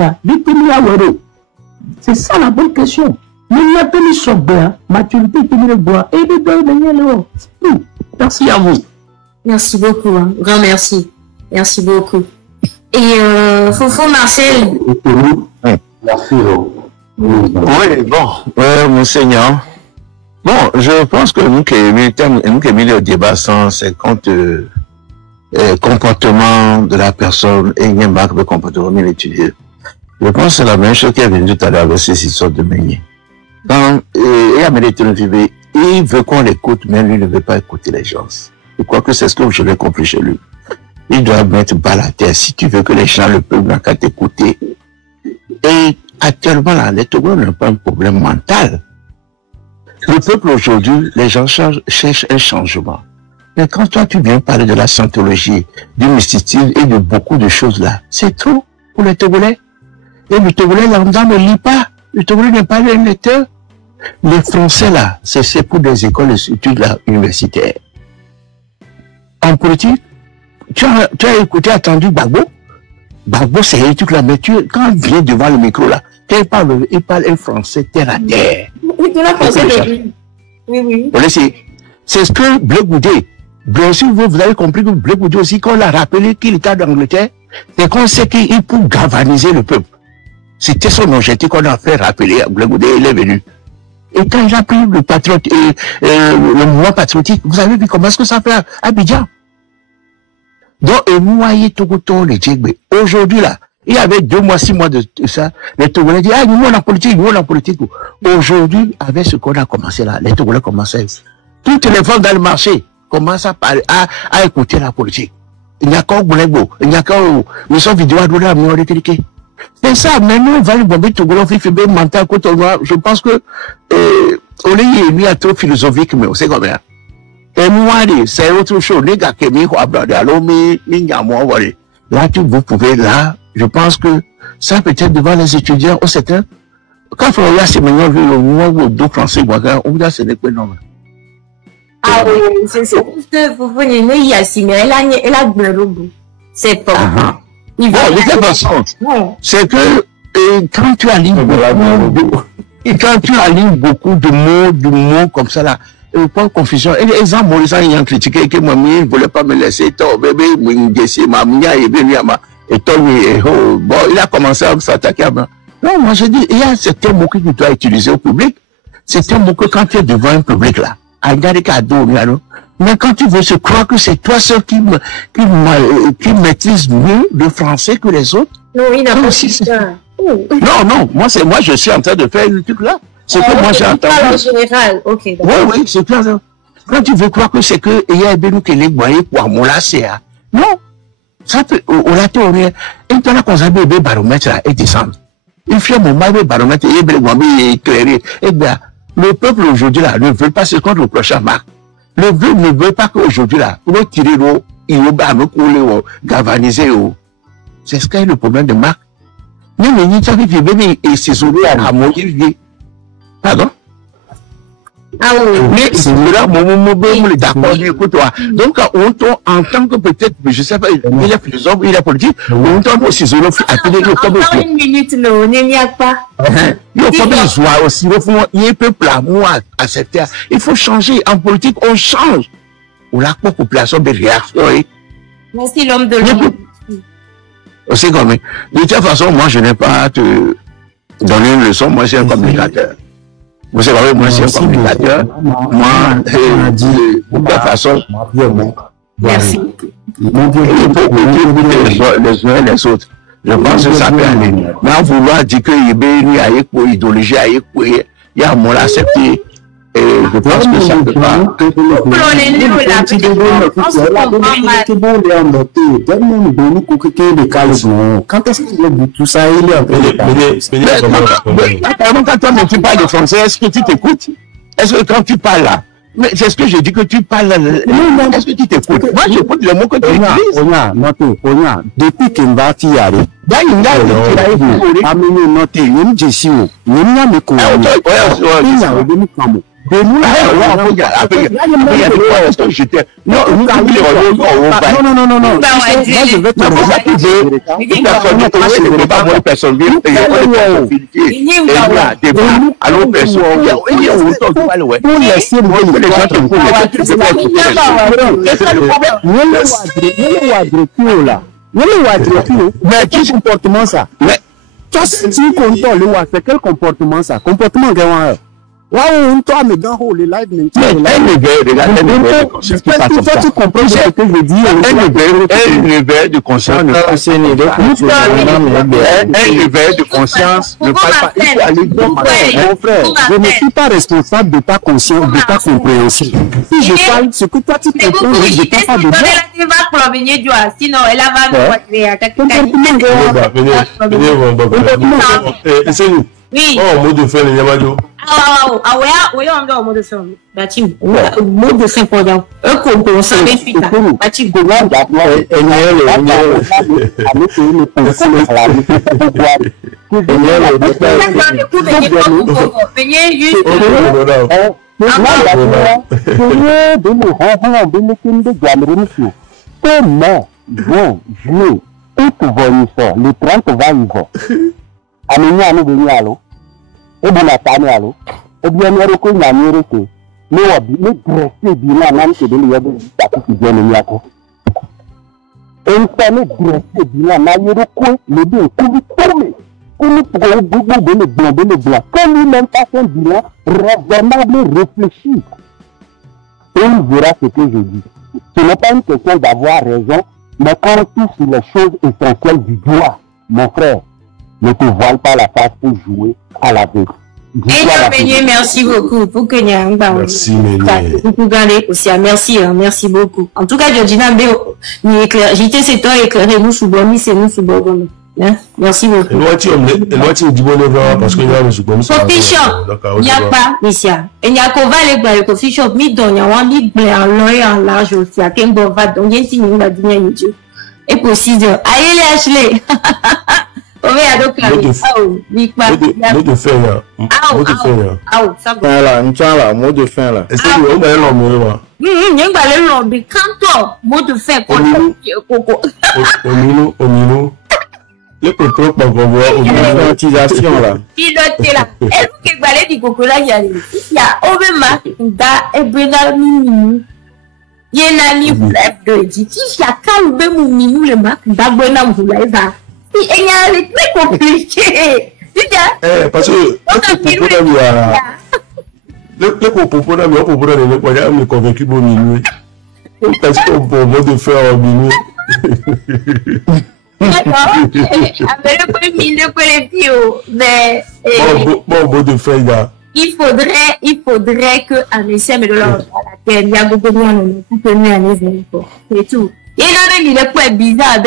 C'est ça la bonne question. Il y a tenu sur bien, maturité, tenu le bois, et les deux, tout. Merci à vous. Merci beaucoup, hein. Grand merci. Merci beaucoup. Et Fofo Marcel. Merci. Oui, bon, monseigneur. Bon, je pense que nous qui avons mis le débat sans 50 comportements de la personne et il y a une marque de comportement étudié. Je pense que c'est la même chose qui est venue tout à l'heure avec ces histoires de Meunier. Quand il veut qu'on l'écoute, mais lui ne veut pas écouter les gens. Je crois que c'est ce que je l'ai compris chez lui. Il doit mettre bas la terre si tu veux que les gens, le peuple, n'ont qu'à t'écouter. Et actuellement, là, les Togolais n'ont pas un problème mental. Le peuple aujourd'hui, les gens cherchent un changement. Mais quand toi, tu viens parler de la scientologie, du mysticisme et de beaucoup de choses là, c'est trop pour les Togolais. Et le Togolais, lambda, ne lit pas. Le Togolais n'est pas un lecteur. Les Français là, c'est pour des écoles d'études là, universitaires. En politique, tu as écouté, attendu Gbagbo. Gbagbo, c'est un truc là, mais quand il vient devant le micro là, quand il parle un français terre à terre. Oui, tu l'as pensé depuis. Oui. C'est ce que Blé Goudé, bien sûr, vous avez compris que Blé Goudé aussi, quand on l'a rappelé qu'il était d'Angleterre, c'est qu'on sait qu'il peut galvaniser le peuple. C'était son objectif qu'on a fait rappeler à Blé Goudé, il est venu. Et quand il a pris le mouvement patriotique, vous avez vu comment est-ce que ça fait à Abidjan. Donc, Mouaye Togoto, les Djegbe. Aujourd'hui, là, il y avait 2 mois, 6 mois de ça, les Togolais disent, nous, on est en politique. Aujourd'hui, avec ce qu'on a commencé là, les Togolais commençaient. Toutes les femmes dans le marché commencent à parler, à écouter la politique. Il n'y a qu'un Goulego, il n'y a qu'un, nous sommes vidéo à Doula, mais on est cliqué. C'est ça, maintenant, on va le bomber Togolais, fait mental, je pense que, on est lui à trop philosophique, mais on sait combien. Et moi, c'est autre chose. Les gars qui m'ont abordé, alors, là, vous pouvez, là, je pense que ça peut-être devant les étudiants, au certain, quand on regarde ces millions de mouvements de français, on dit, ce n'est pas normal. Ah oui, c'est juste que vous venez, il y a si, mais elle a bleu. C'est pas. Bon, de toute façon, c'est que, quand tu alignes beaucoup de mots comme ça, là, pas de confusion. Et les gens, les gens, ils ont critiqué que moi, je ne voulais pas me laisser, bébé, bon, il a commencé à s'attaquer à moi. Non, moi, je dis, il y a certains mots que tu dois utiliser au public. C'est un mot que quand tu es devant un public, là, mais quand tu veux se croire que c'est toi seul qui maîtrise mieux le français que les autres. Non, il n'a pas ça. Non, moi, je suis en train de faire le truc là. C'est que moi j'ai entendu. En général, ok. Oui, c'est clair. Quand tu veux croire que c'est que il y a des nous qui les voyaient pour mon là, c'est non. Ça peut, on l'a théorie, et tu as conservé le baromètre là, et descendre. Il fait mon mal, le baromètre, et éclairé. Et bien, le peuple aujourd'hui là ne veut pas ce qu'on reproche à Marc. Le peuple ne veut pas qu'aujourd'hui là, pour tirer l'eau, il va me couler, galvaniser. C'est ce qu'est le problème de Marc. Mais il y a des gens qui s'isolent à mourir. Pardon? Ah oui. Mais c'est là, mon d'accord, écoute, toi. Donc, on en tant que peut-être, je sais pas, il est philosophe, il est politique, on tombe aussi sur le encore une minute, non, on n'y a pas. Il faut bien jouer aussi, il y a un peuple à moi, à cette terre. Il faut changer. En politique, on change. On a pas population de réaction. Merci, l'homme de l'homme. C'est comme, de toute façon, moi, je n'ai pas à te donner une leçon. Moi, c'est un communicateur. Vous savez, moi, c'est un communicateur. Moi, de toute façon, merci. Il faut écouter les uns et les autres. Je pense que ça peut aller. Mais en vouloir dire qu'il y a une idéologie, il y a un mot accepté. Et je pense que ça ne peut pas. Quand est-ce qu'il est tout ça, il est en train de parler. Quand toi, tu parles de français, est-ce que tu t'écoutes? Est-ce que quand tu parles là, mais c'est ce que je dis que tu parles. Est-ce que tu t'écoutes? Moi, j'écoute le mot que tu utilises. Onya, depuis qu'il va t'y aller, amener noté, il y a une gestion, il y a une mais quel comportement ça? Mais toi, si tu comptes c'est quel comportement ça? Comportement gagnant. Waouh, toi, mais dans le live, mais tu comprends ce que je dis. Un éveil de conscience ne parle pas. Il faut aller mon frère, je ne suis pas responsable de ta conscience, de ta compréhension. Si je parle, ce que toi tu comprends, je ne parle pas de moi. Sinon, elle va me oui. Oh, mot de fin, les Yamadio. Oui, on doit mot de fin. Bâtiment. Mot de fin pour nous. Un concours, ça fait suite. Bâtiment. Le 30 va y voir. Amenya anu bini alo ebuna tani alo ebianyero ko nyanyere ke me wabi me dresse bi na nan ke dele yabe taki ki jene nyako ensa me dresse bi na yero ko le bi kubi tome kuni pour bobo bene blanc comme lui-même pas un bilan raisonnable réfléchi et il verra ce que je dis. Ce n'est pas une question d'avoir raison, mais quand on touche les choses essentielles du doigt, mon frère, ne te voile pas la face pour jouer à la vue. Merci beaucoup pour que merci, merci beaucoup. En tout cas, Georgina, j'étais c'est toi éclairé, nous sous c'est nous sous merci beaucoup. Parce que coffee shop, il n'y a pas, Missia. Il n'y a qu'au valet dans le coffee shop, mi donne, il y a un livre en long en large aussi, à quel bon va, donc il y a un signe, on va dire, et pour 6 heures. Allez, Ashley! Mot de fin là. Mot de fin là. Mot de fin là. Est-ce que vous avez l'homme là? Mot de fin. Au mino. Le contrôle par automatisation là. Piloté là. Est-ce que vous allez dire que là il y a Obama da Ebreda Mimi. Il y a un livre de dit il y a calme mon minou le mac da Bena Moulaïva. C'est très compliqué. Parce que le propos là, on est convaincu pour minuit. Parce qu'on peut mot de faire en minuit. D'accord. Avec le premier mais bon, mot de faire là. Il faudrait que un essai me donne la terre. Il y a beaucoup de gens qui peuvent nous aller. C'est tout. Il est pas bizarre,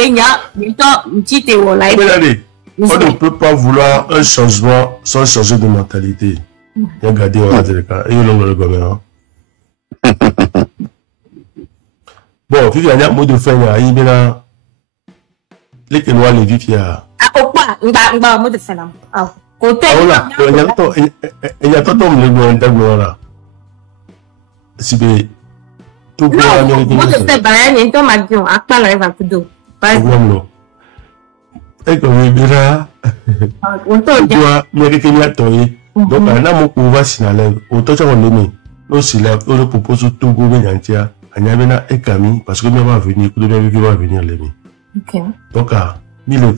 on ne peut pas vouloir un changement sans changer de mentalité. Regardez, on va dire le cas. Et le gouvernement. Bon, puis il y a un mot de fin, il y a les Kenois, les vifs, il y a. Ah, quoi? Il y a un mot de fin. Ah, côté. Ah, voilà. Il y a tout le monde qui est là. Si bien. Tout le monde qui est là. Il y a un mot de fin. Ah, pas là, il va tout d'eau. Pas là. Et comme il y a. Il y a quelqu'un qui a toyé. Donc, on a mon va s'y aller. Autant que on l'aime. Nous, si là, on le propose tout le gouvernement entier. On y a bien un Camille parce que nous va venir, nous va venir l'aimer. Donc, il est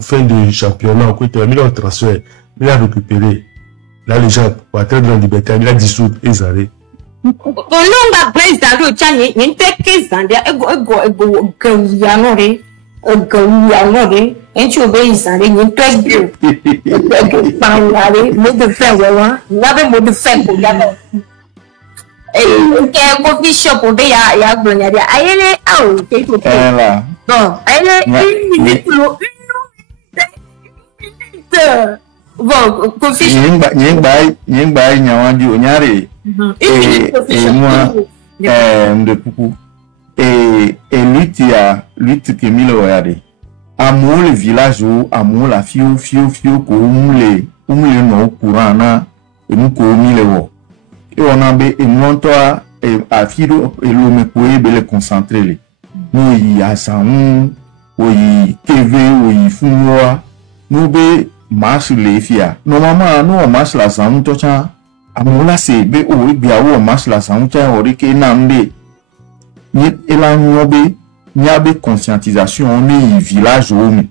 fin de championnat, il a transfert, il a récupéré. Là, les gens, pour être dans la liberté, il a dissous les arrêts. On a président, il y a une tête coffee shop au ya glonia dia ayele au quelque chose bon ayele bon coffee shop nyingba nyawandi onyare moi de coucou et lutte que mille oyade amour le village où amour la fio ko umle no courant na emu ko mille wo et on a be montoa a firo et l'homme pouvait be le concentrer nous y a samu oui TV oui funwa nous be marche les fia normalement nous on marche la samu to cha amola se be o bi awo marche la samu cha ori ke nambe ni ela nyobe nyabe conscientisation ni village o mi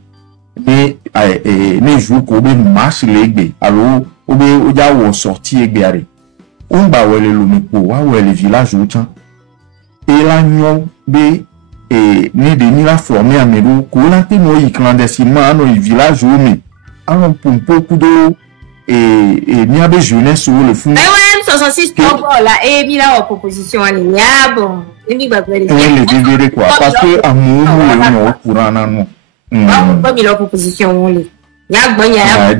ni jour ko be marche legbe alors o be o ja wo sorti egbe are on ba wele lumipo wa wele village outan et la nyon be ni de ni la formé à meru ko la te no yi clandestinement no village ou mi alon pour beaucoup de ni abe jeunesse ou le fond mais ouais 66 pour là et mi la proposition en ligne bon et mi ba vérifier le vérité quoi parce que amour no au courant na no pas mi la proposition en ligne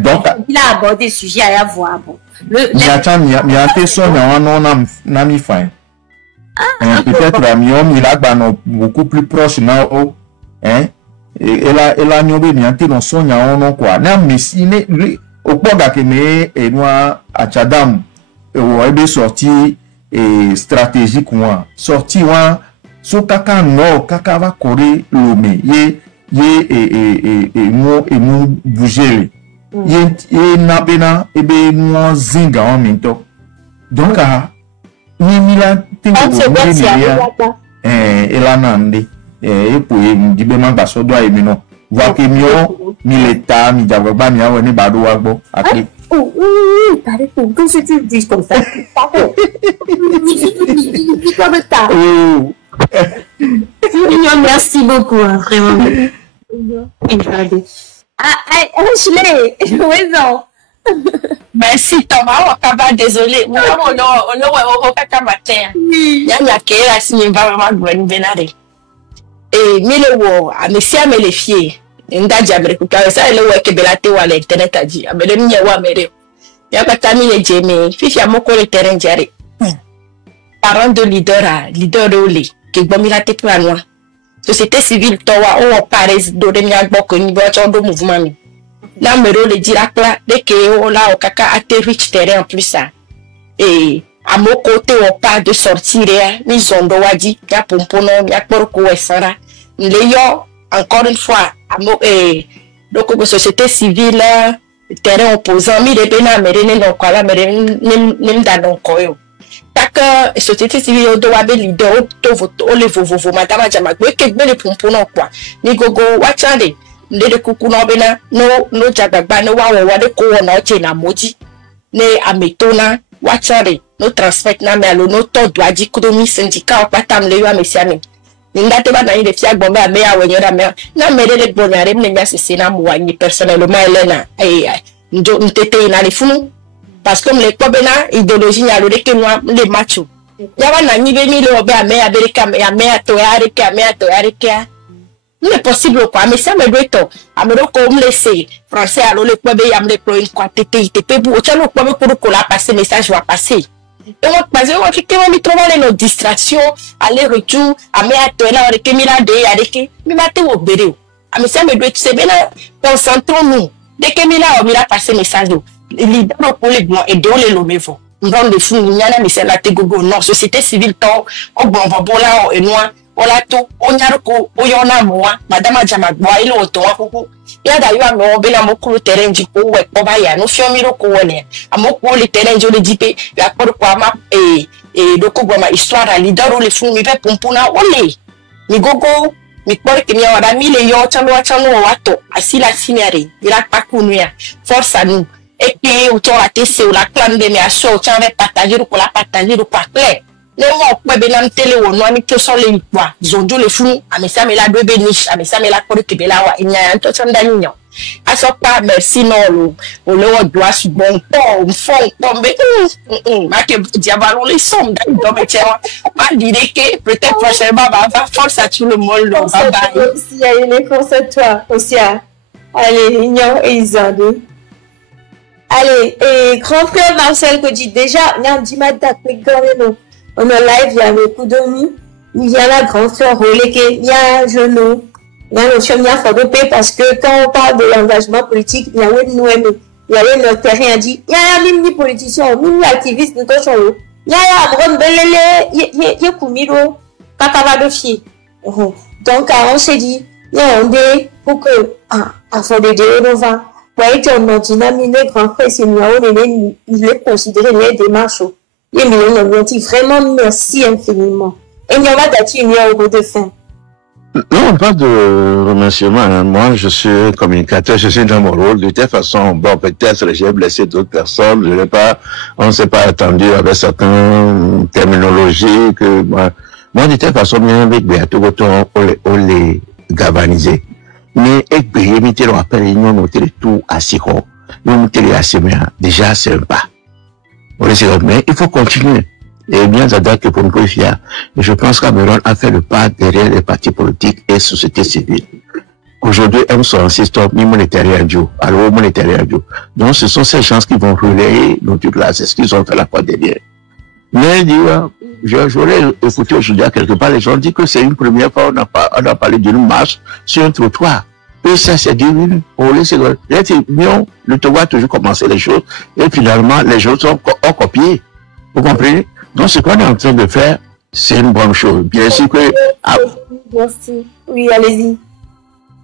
donc il a abordé le sujet à voir bon mi a fait son na mi fin peut-être la miom il a beaucoup plus proche na o hein et la nyobe mi ante non son ya on quoi na messi ne o poga ke me e noa achadam o ebe sorti stratégique quoi sorti wa so kaka no kaka va correr l'homme mo bouger ye na bena ebe no zinga en même temps donc ni mila tingo ela nande pour dibe man baso do ayemi no wa ke mi o mi leta mi jagba mi awo ni bado wa gbo ati pare tout que tu dis comme ça dis comme ça merci beaucoup vraiment Ashley, raison. Merci Thomas, wakaba désolé. Moi on kaka matin. Ya kera si mba vraiment gwen benare. Mile wo amesia mele fie. Ndaji Amerika ka sa ele wo ke belate wala internet aji. Amele nye wa mere. Ya patami le jeme, fifi amoko le terrain jare. Parent de leader ole ke gbomila te planwa. Société civile towa o pares do de mia gboko ni bo cho do mouvement mi. La mero le dirakla de ke o la o kaka ate rich terrain en plus ça. Et à mon côté on pas de sortir ni zondo wadi ya pompono ya porko esara. Le yo encore une fois à mo donc société civile terrain opposant mi de bena merene no kwala merene nim da non koyo. Taka société civile do wabe leader to voto o le vovo madama jama gbe ke gbe le pompono kwa ni gogo wachande ndede kuku no bena no jagagba no wa de ko na oche na moji ne ametona wachande no transfer na me alo no to do aji kudomi syndicat opatam le yo amesiame ndate ba na ide fia gbon ba me awenyo da me na me de gbonyare me nya sese na mo wanyi personnellement elena ndo ntete na le funu parce que le kobena idéologie ya le que moi les machos Yawa na nibe mi le obe ame Amerika ame atoyareke ame atoyareke. Il est possible quoi, mais ça me doit être. Amero ko me laisser français alors le quoi be yam le pro quoi TT pour autant le quoi pour la passer message va passer. Et on passe on effectivement mi trouver nos distractions aller retour ame atoyala oreke mi la de yareke mi mate wo bere. Ame ça me doit être c'est bien concentrons-nous. Dès que mi la passer message leader pour les blancs et dans les lomevo. Dans le fou nyana mi c'est la te gogo non société civile to o bon bola et noir. Olato onyaroko oyona moa madame Jamagboa ile oto akoko ya da yo ame obe na mokuru terrain ji ko we ko ba ya no fiomiro ko wole amoko le terrain jo le dipe ya ko ko ama doko goma histoire leader le fun mi pe pompona ole mi gogo mi por ke mi awada mi le yo chalo wato asila simiare ira pakunu ya force à nous et que auto la tc ou la clan de mi aso chanve partager ko la partager ko clair. Les mots pour benam télé ou non mi que sont les quoi zondo le flou a ça me la deux béniche a ça me la ko ke bela wa inya to chanda nyo aso pa merci non o le doit su bon pom fond tombe ma que diabalo les sommes dans me tiens ma dire que peut-être prochainement va force à tout le monde bye bye aussi a une force à toi aussi allez ignore et isande. Allez et grand frère Marcel que dit déjà on dit ma date mais quand on est live, il y a le coup de mi, il y a la grande sœur Roleke, il y a genou, il y a le chemin Fodopé parce que quand on parle de l'engagement politique, il y a notre terrain a dit, il y a même des politiciens, même des activistes, nous touchons l'eau. Il y a Bron Belele, il y a Kumiro, Kakava de Fi. Donc, on s'est dit, il y a un dé pour que, à Fodé de Nova, pour être en dynamique, les grands frères, c'est nous, il est considéré les démarches. Vraiment, merci infiniment. Et il y aura d'ailleurs au de fin. Non, pas de remerciement. Moi, je suis communicateur, je suis dans mon rôle. De toute façon, bon, peut-être j'ai blessé d'autres personnes. Je n'ai pas, on ne s'est pas attendu avec certaines terminologies que moi, de toute façon, bien avec Béato, on les galvaniser. Mais, et puis, il me rappelle, nous nous tout à Siro. Nous nous à Sémia. Déjà, c'est un pas. Mais il faut continuer. Et bien, ça date que pour nous fier. Et je pense qu'Ameron a fait le pas derrière les partis politiques et société civile. Aujourd'hui, elles sont en système monétaire du. Alors, monétaire du. Donc, ce sont ces gens qui vont relayer nos deux classes. C'est ce qu'ils ont fait la fois derrière. Mais, j'aurais écouté aujourd'hui à quelque part, les gens disent que c'est une première fois, on a parlé d'une marche sur un trottoir. Et ça, c'est dit, le Togo a toujours commencé les choses, et finalement, les choses ont copié. Vous comprenez? Donc, ce qu'on est en train de faire, c'est une bonne chose. Bien sûr que... Merci. Oui, allez-y.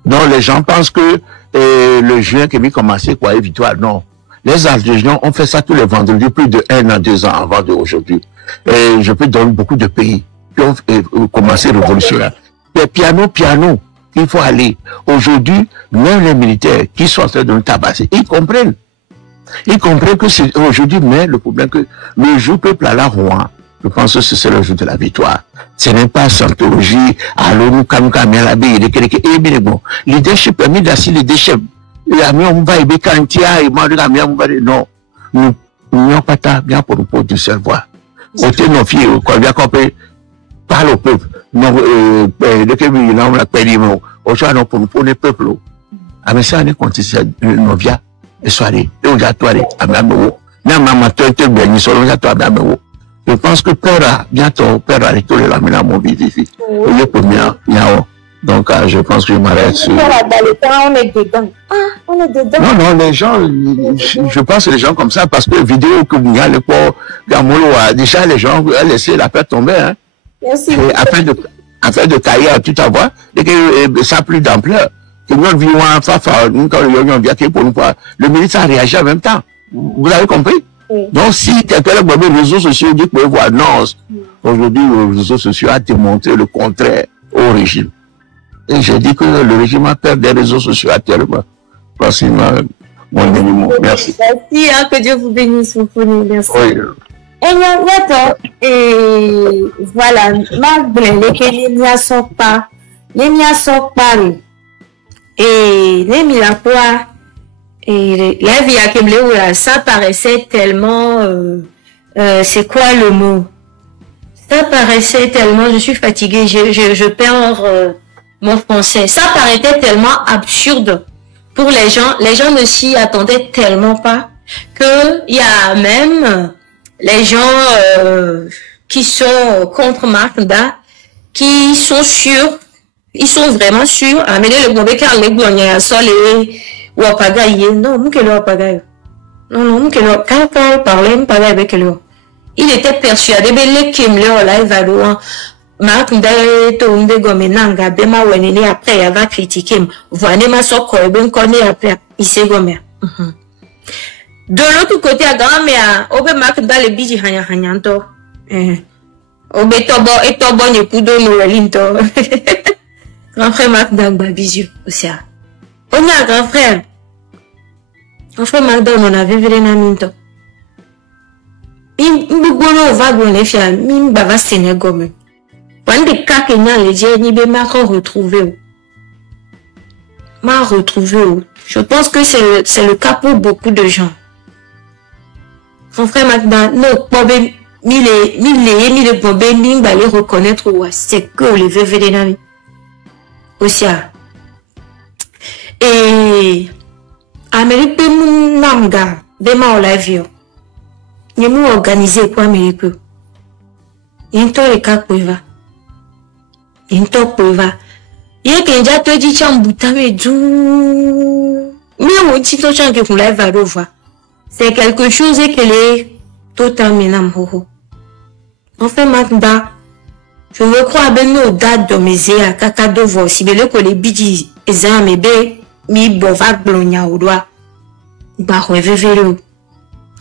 Donc, les gens pensent que le juin qui a commencé, quoi, est victoire. Non. Les Algériens ont fait ça tous les vendredis, plus de 1 à 2 ans avant d'aujourd'hui. Et je peux donner beaucoup de pays qui ont commencé la révolution. Mais piano, il faut aller. Aujourd'hui, même les militaires qui sont en train de nous tabasser, ils comprennent. Ils comprennent que c'est aujourd'hui, mais le problème que le jour peuple à la roi, je pense que c'est le jour de la victoire. Ce n'est pas scientologie, allons nous kamukami à la baie, et bon, leadership permet d'assis le leadership. On va y kantia, et moi, non. Nous n'avons pas ta bien pour nous porter du savoir. Côté nos filles, quand bien compris, parle au peuple. Non, dès que nous avons la paix, aujourd'hui, pour nous, pour le peuple. Ah, mais ça, on est contre ça, nos vies, et soirée, et on a toi, à Mamou. Même amateur, tu es bien, ils sont là, toi, à Mamou. Je pense que Pera, bientôt, Pera, et tous les lamines à mon vie ici. Il est premier, donc, je pense que je m'arrête sur. Dans le temps, on est dedans. Ah, on est dedans. Non, les gens, je pense que les gens comme ça, parce que vidéo que vous regardez pour Gamolo, déjà, les gens ont laissé la paix tomber, hein. Merci. Afin de tailler à tout avoir, et que ça a plus d'ampleur. Que nous vivons en Fafa, nous, quand nous avons bien pour nous, le ministre a réagi en même temps. Vous avez compris? Oui. Donc, si quelqu'un a les réseaux sociaux dit que vous pouvez voir, non, aujourd'hui, les réseaux sociaux a démontré le contraire au régime. Et j'ai dit que le régime a peur des réseaux sociaux actuellement. Voici mon élément. Merci. Merci, hein, que Dieu vous bénisse, vous fournit. Merci. Oui. Et voilà, les miens sont pas, et les miens et la vie à Kemlé, ça paraissait tellement, c'est quoi le mot? Ça paraissait tellement, je suis fatiguée, je perds mon français. Ça paraissait tellement absurde pour les gens. Les gens ne s'y attendaient tellement pas que il y a même les gens qui sont contre Makunda, qui sont sûrs, ils sont vraiment sûrs. Amener le gobé car les gloniens sol et wapagaye. Non, mukelo wapagaye. Non, mukelo. Quand on parlait, parlait avec lui. Il était persuadé, mais les Kimler, là, il va loin. Makunda tombé gomme nanga, bema wenene après, il va critiquer. Voyez ma soko, ben connaît après, il s'est gomme. De l'autre côté, à grand-mère, au Makunda le biji hanyanto. Obe tobo et tobo ne kudo no relinto. Grand frère Makunda babizio aussi. On a grand frère. Grand frère Makunda on avait vu les naminto. Mbugono vagon les filles, bava Sénégal. Pendant des cas que n'a les gens ni be m'a retrouvé. M'a retrouvé. Je pense que c'est le cas pour beaucoup de gens. Grand frère Makunda non problème. Mille bombes, mille balles reconnaître ou c'est que les veuves des navis. Aussi. Et Amérique mon namga, demain on la vie. Nous m'ont organisé quoi Amérique. Into le cas priva. Into priva. Yé que déjà te dit chambuta me dou. Mais on dit tout ça que vous l'avez va revoir. C'est quelque chose que les totalement ho. Enfin, Makunda, je veux croire ben nos dates de mes à Kakadovo, si le que les bidis, examen, mi bova glonia au doigt. Bah, revevero.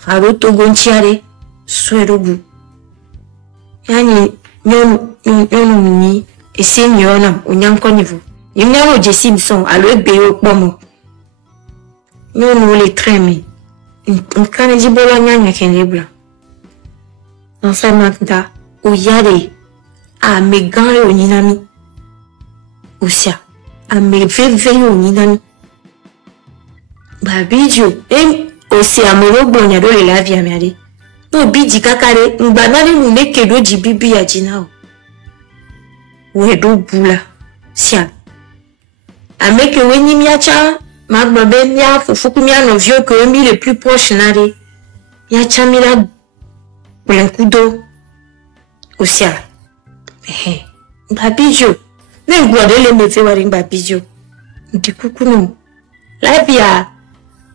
Faro togonchiare, suerobu. Yani, ni, et seigneur, ou nyanko niveau. Il n'y a pas de Simpson, à l'EBO, pomo. Nous les trémis. Un canadi bologna, n'y a qu'un libre. Enfin, Makunda, ou yare, à mes gants et au ninami. Aussi, à mes veuves au ninami. Babidjo, et aussi à mes robognado les lavi à merde. No bidi kakare, m'banane nous ne kedo jibibi à jinao. Wedo bula, sia. À mes que weni miacha, magbabe mia, fukumia no vieux que mi le plus proche nare. Yacha mila. Un coup d'eau. Aussi. Babidjo. Même boire de me fait voir une babidjo. Du coup, non. La vie,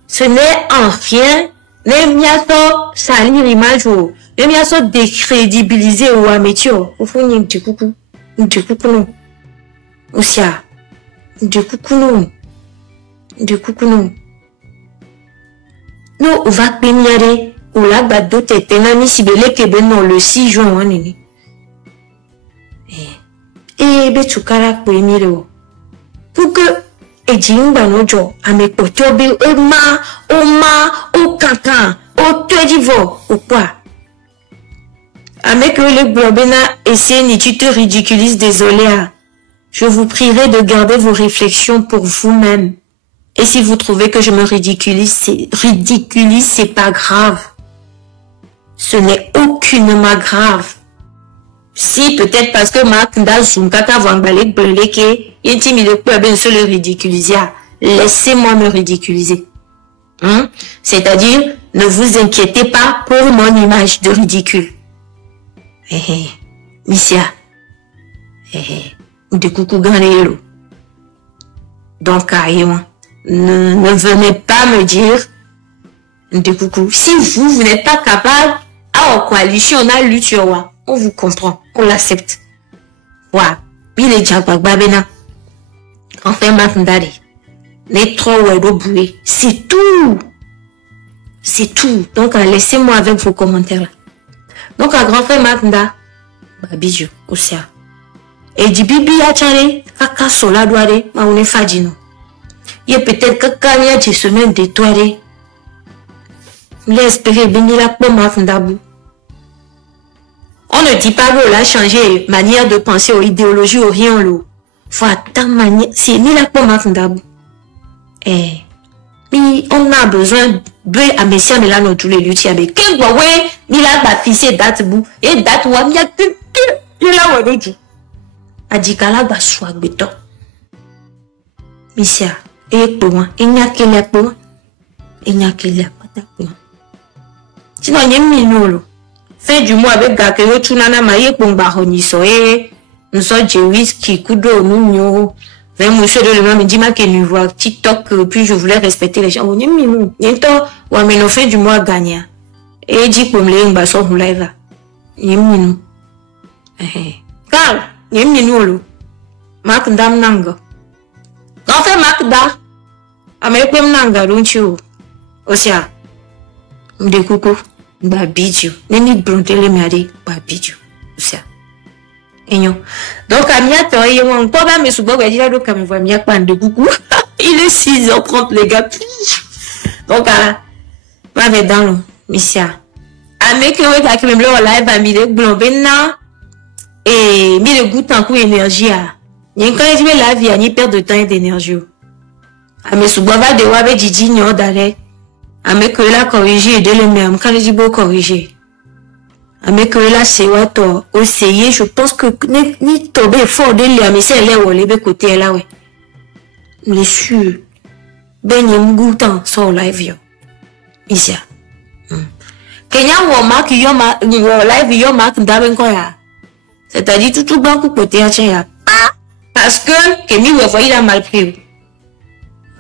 ce n'est en rien. Même miato, salir l'image ou. Même miato décrédibiliser ou amétier. Au fond, il y a du coucou. Du coucou, non. Aussi. Du coucou, non. Du coucou, non. Nous, on va pénier. Ou la bado tete nami sibele kebe non le 6 juin wanene. Be tukara po emire o. Pour que ejimba nojo ame potobe o kankan o twedivo o quoi. Ame que le blobena essaie ni tu te ridiculises, désolé. Je vous prierai de garder vos réflexions pour vous-même. Et si vous trouvez que je me ridiculise, c'est pas grave. Ce n'est aucunement grave. Si peut-être parce que Makunda Zumkaka Vangbale Bleke, intimide peu bien se le ridiculiser. Laissez-moi me ridiculiser. C'est-à-dire, ne vous inquiétez pas pour mon image de ridicule. Missia. De coucou ganelo. Donc, ne venez pas me dire de coucou. Si vous n'êtes pas capable, à coalition, on a lutte, on vous comprend, on l'accepte. Wa, il est déjà babena. Enfin, Makunda, les trois wedo boué, c'est tout. C'est tout. Donc, laissez-moi avec vos commentaires. Donc, à grand frère Makunda, babijou, aussi. Et du bibi a tchare, kaka sola douare, ma on est fadino. Il y a peut-être kaka n'y a des semaines d'étoilées. L'espérer bénir la pomme à Fundabou. On ne dit pas que là changer manière de penser aux idéologies ou rien l'eau. Faut attendre manière, c'est ni la pomme à Fundabou. Mais on a besoin Bre a messia me la no tous les lieux tiabe. Ken gwa we mi la ba fissé date bou et date wa mi a il la wa doju. Adikala ba swa gbeto. Misia e po e nya kele po. E nya kele pata po. Sinon nyem minolo. Fin du mois avec gake yo tunana ma ye po ngba honi so e nso je whisky kudo nunyo. Monsieur de l'État me dit que nous voit TikTok, puis je voulais respecter les gens. On est mimou. Bientôt, on a mis fin du mois gagné. Et dit pour me les imbassons pour live. Il est mimou. Car, il est mimou. Marc Dam Nanga. En fait, Marc Da. Américain Nanga, don't you? Osia. M'de coucou. Babidjo. Neni bronté les mères. Babidjo. Osia. Donc, il est 6h30, les gars. Donc, va avec dans le Missia. Avec le gars qui me bloque live, a mis le blanc, et mis le goût en coup énergie. Il y a quand il dit la vie, il y a une perte de temps et d'énergie. A mes sous-bava de Wabe Didi, n'y d'aller. A mes que la corriger et de le même, quand il dit beau corriger. Mais que là c'est wato essayer je pense que ni tomber fort de lui mais c'est là où les côté là ouais les sûr ben yem goutan sur live yo ici Kenya wo mark yo ma live yo mark d'aben ko ya c'est-à-dire tout banque côté a ya parce que mi wo voyait la mal pris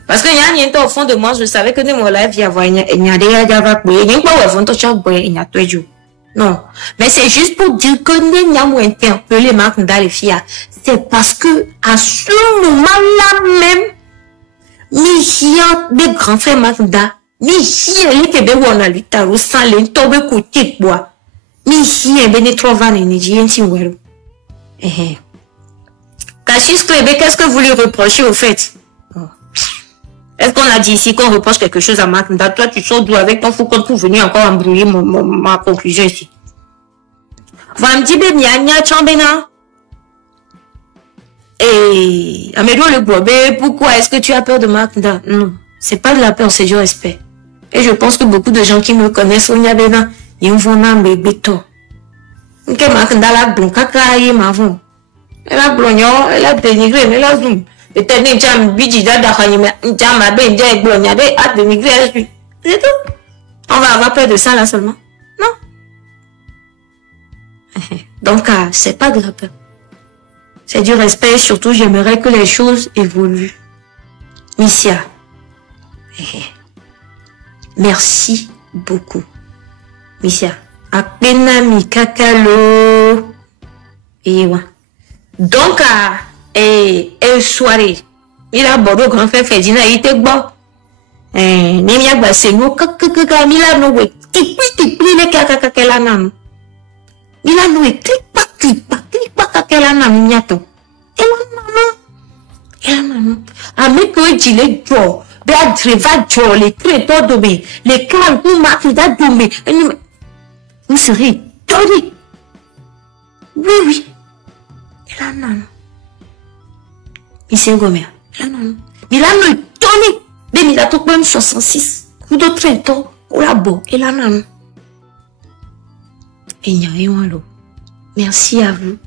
parce que y a rien au fond de moi je savais que de mon live y avoir y a déjà va pour y pas au fond de chaque boy y a toi jour. Non, mais c'est juste pour dire que nous avons interpellé Marc dans les filles. C'est parce que à ce moment-là même, mes grands frères Marc da, mes chiens les Québec où on a lu tarot sans les tomber côté bois. Mes chiens ben trop van énergie ainsi ouais. Cassius Québec, qu'est-ce que vous lui reprochez au fait? Est-ce qu'on a dit ici qu'on reproche quelque chose à Marc? Toi, tu sors d'où avec ton fou compte pour venir encore embrouiller ma conclusion ici. Va me dire, et, Amédo le Bobé, pourquoi est-ce que tu as peur de Marc? Non, c'est pas de la peur, c'est du respect. Et je pense que beaucoup de gens qui me connaissent, on y avait là, ils vont m'amener béton. Ok, Marc la blon, caca, il m'a vu. Elle a blognon, elle a dénigré, elle a zoom. Et t'as dit, jam, bidji, dada, jam, abe, jam, blognade, a dénigré, c'est tout. On va avoir peur de ça là seulement. Non. Donc, c'est pas de la peur. C'est du respect, surtout, j'aimerais que les choses évoluent. Missia. Merci beaucoup. Missia. Apenami kakalo. Et ouais. Donc, soirée. Il a bordeaux grand frère Ferdinand, il était bon. Nimia baseno kaka mila no we tikpi le kaka la nan. Mila no we clip pa kaka nan nyato. Ela nan. Avec que jile jo, be adreva jo les créteurs domé, les clans ou marquida domé. Vous serez étonnés. Oui. Ela nan. Ici Gomer. Ela nan. Mila no étonné. Mais il a tout même 66. Coup de traiteur. Ou la bo. Et la nan. Et il y a rien l'eau. Merci à vous.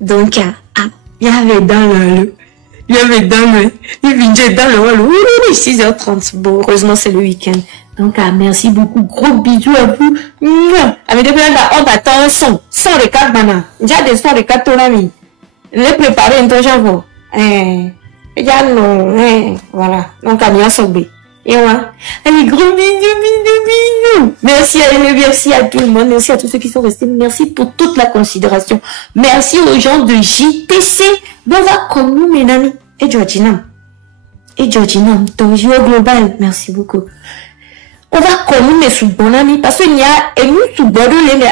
Donc, il y avait dans le. Il y avait dans le. Il vient dans le hall. Oui, 6h30. Bon, heureusement, c'est le week-end. Donc, merci beaucoup. Gros bisous à vous. Avec des blagues, on attend un son. Son de 4 manas. Déjà des sons de 4 tonami. Les préparer un peu, j'avoue. Voilà. Donc, Amia Sobé. Et voilà. Allez, gros bisous. Merci à elle, merci à tout le monde. Merci à tous ceux qui sont restés. Merci pour toute la considération. Merci aux gens de JTC. Bova comme nous, mes amis. Et Georginam. Donc, JO Global. Merci beaucoup. On va comme nous, mes sous-bons amis. Parce qu'il y a, et nous, sous-bons,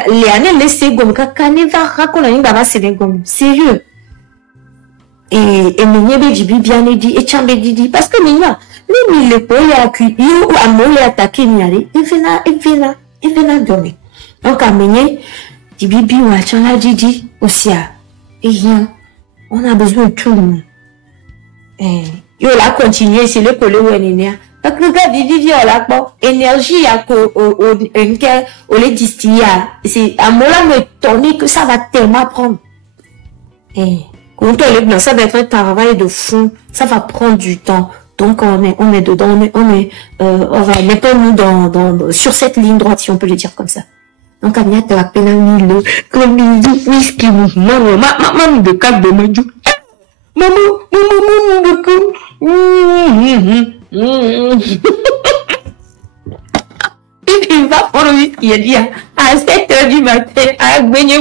les années, laissez gomme. Kakane va raconter, baba, c'est des gommes. Sérieux. Et Minyebe Jibi bien dit, et Chambe Didi, parce que Minya, lui, il est pas les accueillir, ou à moi, les attaquer, il vient dormir. Donc, à Minyebe, Jibi, ou à Chana Didi, aussi, et rien, on a besoin de tout le monde. Et, il a continué, c'est le collègue où elle est née, Donc, le gars, vivi, là, bon, énergie, à au les distiller, c'est, à moi, là, me tourner que ça va tellement prendre. Et, quand on ça va être un travail de fond, ça va prendre du temps. Donc, on est dedans, on va mettre nous sur cette ligne droite, si on peut le dire comme ça. Donc, à venir, tu vas peine mille, comme il dit, whisky, maman, de cap de majou. Maman, de coup. Il va pour lui, il a dit, à 7h du matin, à Gwenye